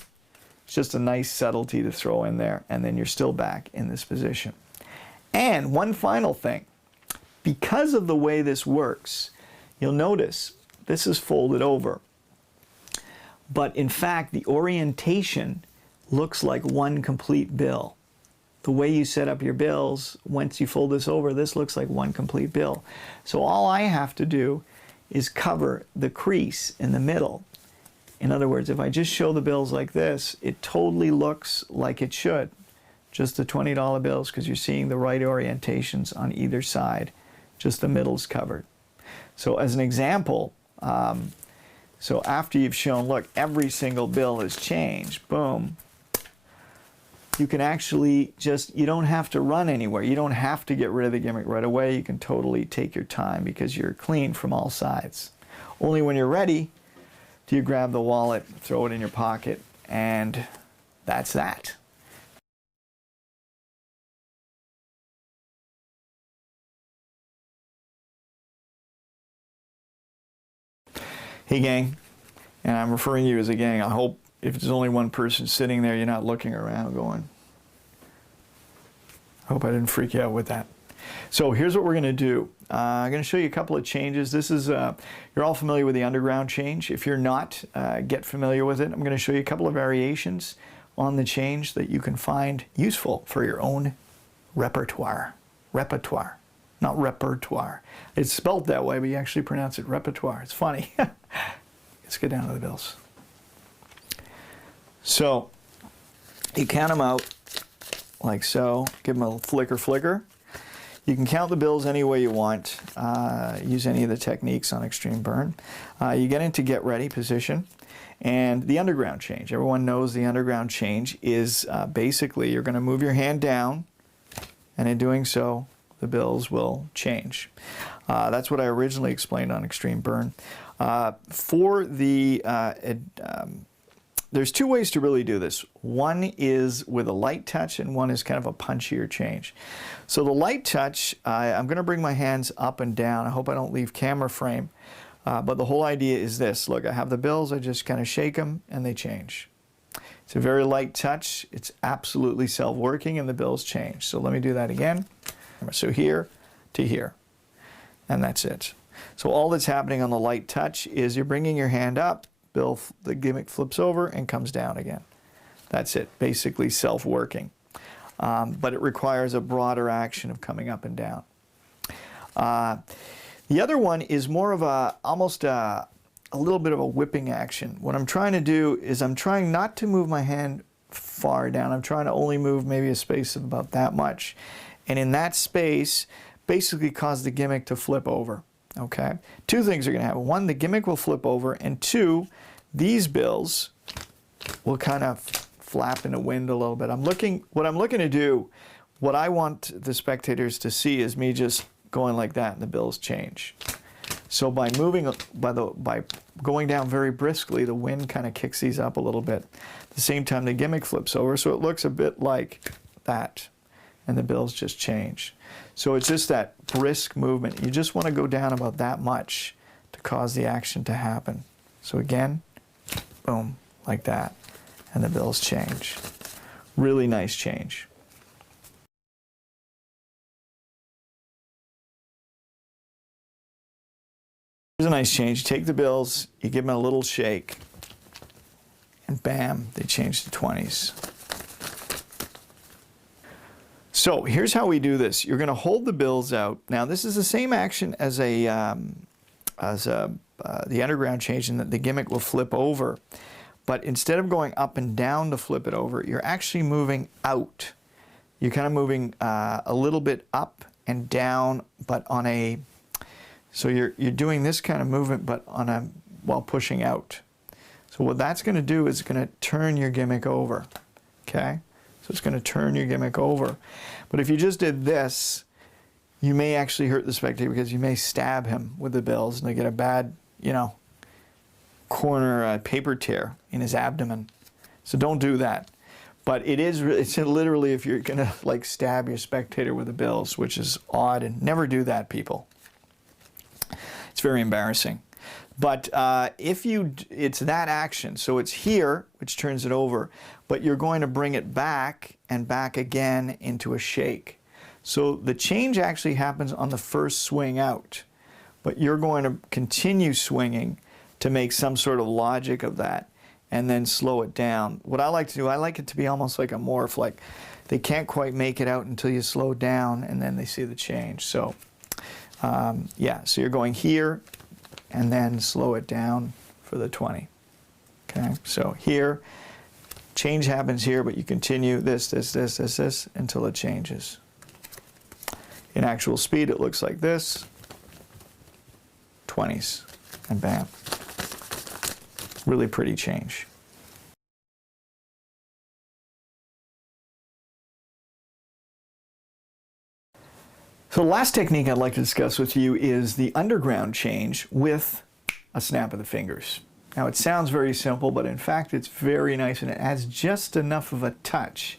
It's just a nice subtlety to throw in there. And then you're still back in this position. And one final thing. Because of the way this works, you'll notice this is folded over. But in fact, the orientation looks like one complete bill. The way you set up your bills, once you fold this over, this looks like one complete bill. So all I have to do is cover the crease in the middle. In other words, if I just show the bills like this, it totally looks like it should. Just the $20 bills, because you're seeing the right orientations on either side. Just the middle's covered. So as an example, so after you've shown, look, every single bill has changed, boom, you can actually just, you don't have to run anywhere. You don't have to get rid of the gimmick right away. You can totally take your time because you're clean from all sides. Only when you're ready do you grab the wallet, throw it in your pocket, and that's that. Hey gang, and I'm referring to you as a gang. I hope if there's only one person sitting there, you're not looking around going, I hope I didn't freak you out with that. So here's what we're going to do. I'm going to show you a couple of changes. This is, you're all familiar with the underground change. If you're not, get familiar with it. I'm going to show you a couple of variations on the change that you can find useful for your own repertoire. Repertoire. Not repertoire. It's spelled that way, but you actually pronounce it repertoire. It's funny. Let's get down to the bills. So, you count them out like so. Give them a flicker, flicker. You can count the bills any way you want. Use any of the techniques on Extreme Burn. You get into get ready position. And the underground change. Everyone knows the underground change is basically you're going to move your hand down, and in doing so, the bills will change. That's what I originally explained on Extreme Burn. For the, there's two ways to really do this. One is with a light touch, and one is kind of a punchier change. So the light touch, I'm going to bring my hands up and down. I hope I don't leave camera frame. But the whole idea is this. Look, I have the bills. I just kind of shake them, and they change. It's a very light touch. It's absolutely self-working, and the bills change. So let me do that again. So here to here, and that's it. So all that's happening on the light touch is you're bringing your hand up, the gimmick flips over and comes down again. That's it, basically self-working. But it requires a broader action of coming up and down. The other one is more of almost a little bit of a whipping action. What I'm trying to do is I'm trying not to move my hand far down. I'm trying to only move maybe a space of about that much. And in that space, basically cause the gimmick to flip over, okay? Two things are going to happen. One, the gimmick will flip over, and two, these bills will kind of flap in the wind a little bit. What I'm looking to do, what I want the spectators to see is me just going like that, and the bills change. So by moving, by going down very briskly, the wind kind of kicks these up a little bit. At the same time, the gimmick flips over, so it looks a bit like that. and the bills just change. So it's just that brisk movement. You just want to go down about that much to cause the action to happen. So again, boom, like that, and the bills change. Really nice change. Here's a nice change. Take the bills, you give them a little shake, and bam, they change to 20s. So here's how we do this. You're going to hold the bills out. Now this is the same action as the underground change, in that the gimmick will flip over. But instead of going up and down to flip it over, you're actually moving out. You're kind of moving a little bit up and down, but on a, so you're doing this kind of movement, but on a, while pushing out. So what that's going to do is going to turn your gimmick over, okay? So it's going to turn your gimmick over. But if you just did this, you may actually hurt the spectator, because you may stab him with the bills and they get a bad, you know, corner paper tear in his abdomen. So don't do that. But it's literally if you're going to like stab your spectator with the bills, which is odd, and never do that, people. It's very embarrassing. But it's that action. So it's here, which turns it over, but you're going to bring it back and back again into a shake. So the change actually happens on the first swing out, but you're going to continue swinging to make some sort of logic of that and then slow it down. What I like to do, I like it to be almost like a morph, like they can't quite make it out until you slow down and then they see the change. So yeah, so you're going here and then slow it down for the 20. Okay, so here, change happens here, but you continue this until it changes. In actual speed, it looks like this, 20s, and bam. Really pretty change. So the last technique I'd like to discuss with you is the underground change with a snap of the fingers. Now it sounds very simple, but in fact it's very nice, and it adds just enough of a touch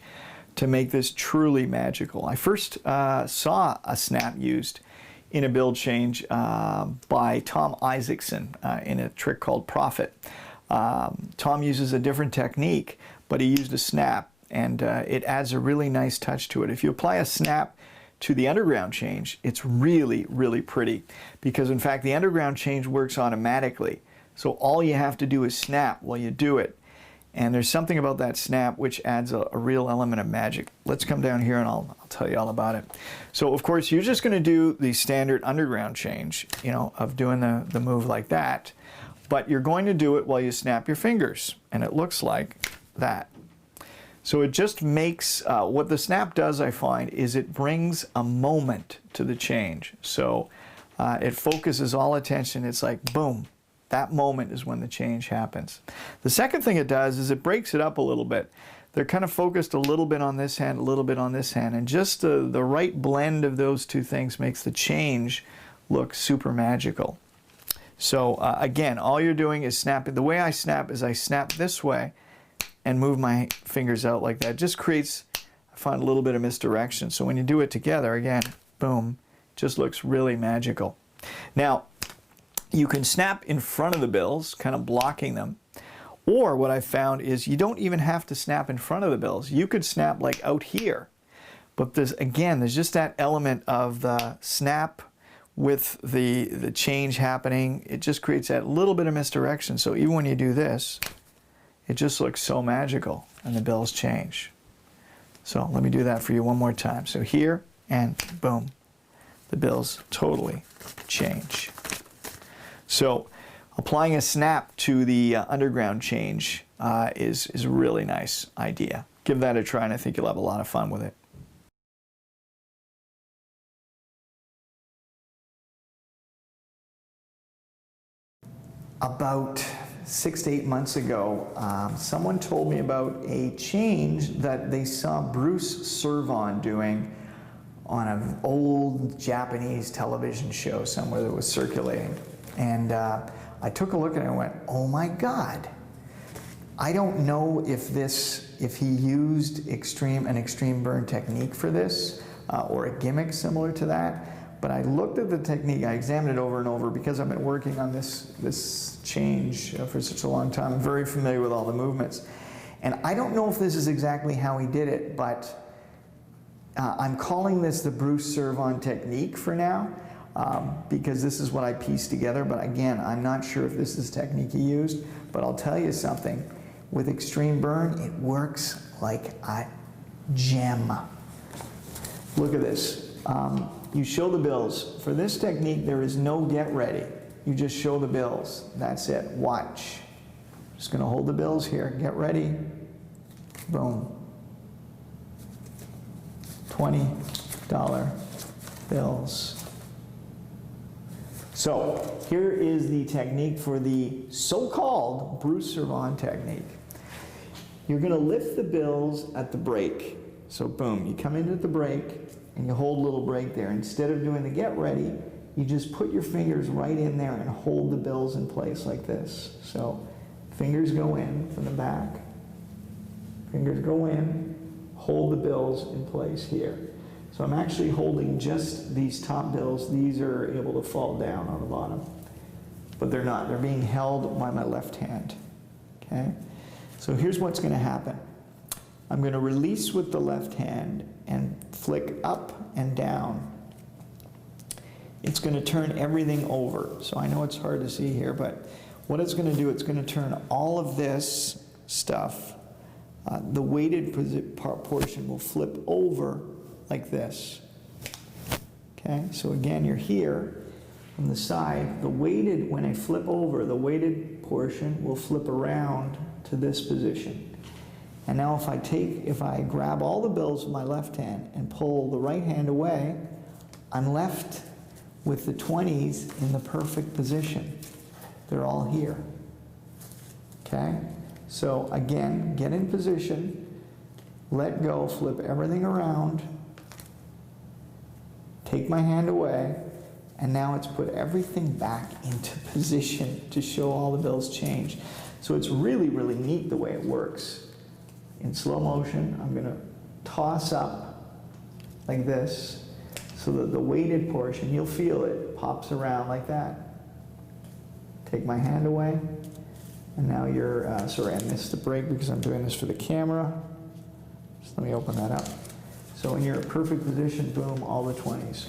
to make this truly magical. I first saw a snap used in a bill change by Tom Isaacson in a trick called Profit. Tom uses a different technique, but he used a snap, and it adds a really nice touch to it. If you apply a snap to the underground change, it's really, really pretty, because in fact the underground change works automatically. So all you have to do is snap while you do it. And there's something about that snap which adds a real element of magic. Let's come down here and I'll tell you all about it. So of course you're just going to do the standard underground change, you know, of doing the move like that. But you're going to do it while you snap your fingers. And it looks like that. So it just makes, what the snap does, I find, is it brings a moment to the change. So it focuses all attention. It's like, boom, that moment is when the change happens. The second thing it does is it breaks it up a little bit. They're kind of focused a little bit on this hand, a little bit on this hand, and just the right blend of those two things makes the change look super magical. So again, all you're doing is snapping. The way I snap is I snap this way and move my fingers out like that. It just creates, I find, a little bit of misdirection. So when you do it together, again, boom, just looks really magical. Now, you can snap in front of the bills, kind of blocking them. Or what I found is you don't even have to snap in front of the bills. You could snap like out here. But there's, again, there's just that element of the snap with the change happening. It just creates that little bit of misdirection. So even when you do this, it just looks so magical, and the bills change. So let me do that for you one more time. So here, and boom, the bills totally change. So applying a snap to the underground change is a really nice idea. Give that a try, and I think you'll have a lot of fun with it. About 6 to 8 months ago, someone told me about a change that they saw Bruce Servan doing on an old Japanese television show somewhere that was circulating. And I took a look and I went, oh my God, I don't know if this if he used an extreme burn technique for this, or a gimmick similar to that. But I looked at the technique, I examined it over and over because I've been working on this change for such a long time. I'm very familiar with all the movements. And I don't know if this is exactly how he did it, but I'm calling this the Bruce Servon technique for now, because this is what I pieced together. But again, I'm not sure if this is the technique he used, but I'll tell you something. With extreme burn, it works like a gem. Look at this. You show the bills. For this technique, there is no get ready. You just show the bills. That's it. Watch. Just going to hold the bills here. Get ready. Boom. $20 bills. So here is the technique for the so-called Bruce Servon technique. You're going to lift the bills at the break. So boom, you come in at the break and you hold a little break there. Instead of doing the get ready, you just put your fingers right in there and hold the bills in place like this. So fingers go in from the back, fingers go in, hold the bills in place here. So I'm actually holding just these top bills. These are able to fall down on the bottom, but they're not. They're being held by my left hand, okay? So here's what's going to happen. I'm going to release with the left hand and flick up and down. It's going to turn everything over. So I know it's hard to see here, but what it's going to do, it's going to turn all of this stuff, the weighted portion will flip over like this. Okay, so again, you're here from the side. The weighted, when I flip over, the weighted portion will flip around to this position. And now if I grab all the bills with my left hand and pull the right hand away, I'm left with the 20s in the perfect position. They're all here. Okay? So again, get in position, let go, flip everything around, take my hand away, and now it's put everything back into position to show all the bills change. So it's really, really neat the way it works. In slow motion, I'm going to toss up like this so that the weighted portion, you'll feel it, pops around like that. Take my hand away, and now you're, sorry, I missed the break because I'm doing this for the camera. Just let me open that up. So in your perfect position, boom, all the 20s.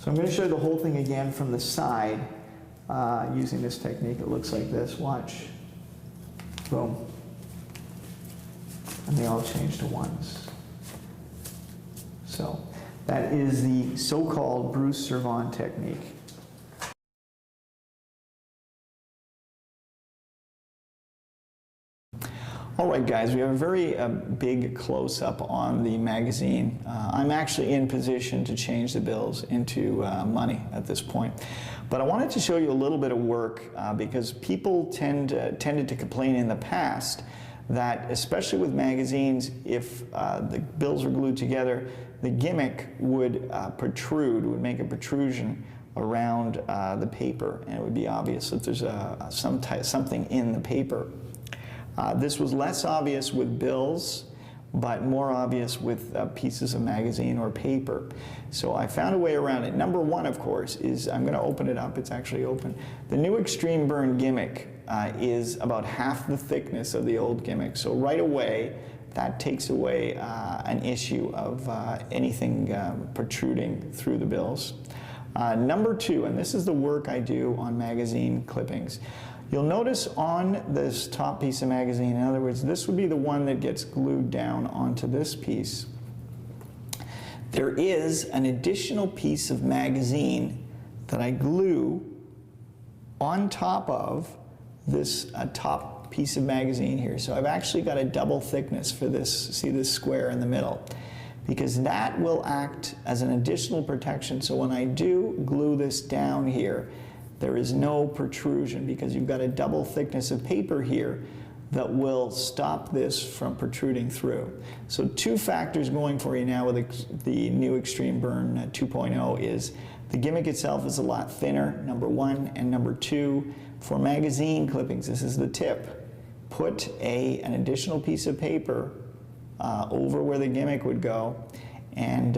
So I'm going to show you the whole thing again from the side using this technique. It looks like this. Watch. Boom. And they all change to ones. So that is the so-called Bruce Servon technique. All right, guys, we have a very big close-up on the magazine. I'm actually in position to change the bills into money at this point. But I wanted to show you a little bit of work because people tended to complain in the past that, especially with magazines, if the bills were glued together, the gimmick would protrude, would make a protrusion around the paper, and it would be obvious that there's something in the paper. This was less obvious with bills, but more obvious with pieces of magazine or paper. So I found a way around it. Number one, of course, is, I'm going to open it up. It's actually open. The new Extreme Burn gimmick is about half the thickness of the old gimmick. So right away, that takes away an issue of anything protruding through the bills. Number two, and this is the work I do on magazine clippings. You'll notice on this top piece of magazine, in other words, this would be the one that gets glued down onto this piece. There is an additional piece of magazine that I glue on top of this top piece of magazine here. So I've actually got a double thickness for this, see this square in the middle, because that will act as an additional protection. So when I do glue this down here, there is no protrusion because you've got a double thickness of paper here that will stop this from protruding through. So two factors going for you now with the new Extreme Burn 2.0 is the gimmick itself is a lot thinner, number one, and number two, for magazine clippings, this is the tip. Put an additional piece of paper over where the gimmick would go, and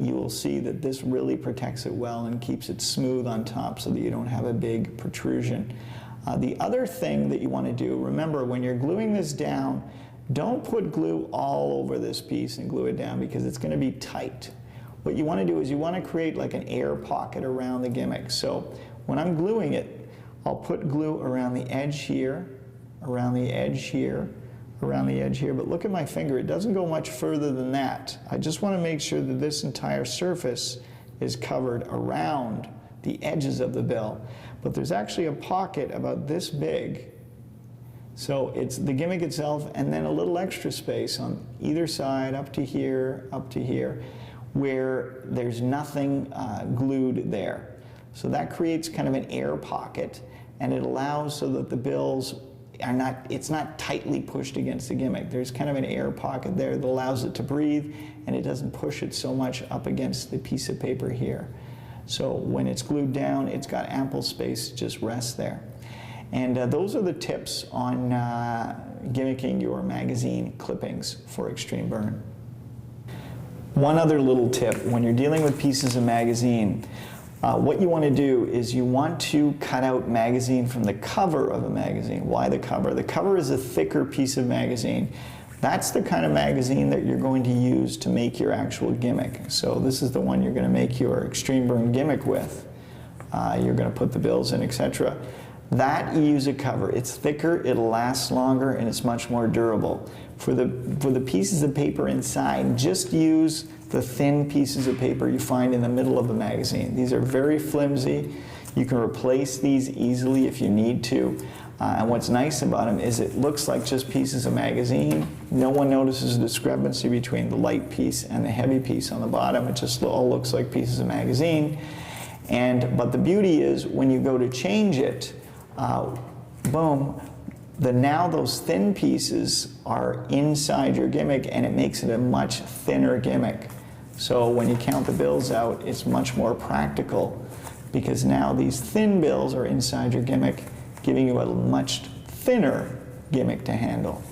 you will see that this really protects it well and keeps it smooth on top so that you don't have a big protrusion. The other thing that you want to do, remember when you're gluing this down, don't put glue all over this piece and glue it down because it's going to be tight. What you want to do is you want to create like an air pocket around the gimmick. So when I'm gluing it, I'll put glue around the edge here, around the edge here, around the edge here, but look at my finger, it doesn't go much further than that. I just want to make sure that this entire surface is covered around the edges of the bill. But there's actually a pocket about this big, so it's the gimmick itself and then a little extra space on either side, up to here, where there's nothing glued there. So that creates kind of an air pocket, and it allows so that the bills are not, it's not tightly pushed against the gimmick. There's kind of an air pocket there that allows it to breathe, and it doesn't push it so much up against the piece of paper here. So when it's glued down, it's got ample space to just rest there. And those are the tips on gimmicking your magazine clippings for extreme burn. One other little tip, when you're dealing with pieces of magazine, what you want to do is you want to cut out magazine from the cover of a magazine. Why the cover? The cover is a thicker piece of magazine. That's the kind of magazine that you're going to use to make your actual gimmick. So this is the one you're going to make your extreme burn gimmick with. You're going to put the bills in, etc. That you use a cover. It's thicker, it'll last longer, and it's much more durable. For the pieces of paper inside, just use the thin pieces of paper you find in the middle of the magazine. These are very flimsy. You can replace these easily if you need to. And what's nice about them is it looks like just pieces of magazine. No one notices a discrepancy between the light piece and the heavy piece on the bottom. It just all looks like pieces of magazine. But the beauty is when you go to change it, boom, now those thin pieces are inside your gimmick, and it makes it a much thinner gimmick. So when you count the bills out, it's much more practical because now these thin bills are inside your gimmick, giving you a much thinner gimmick to handle.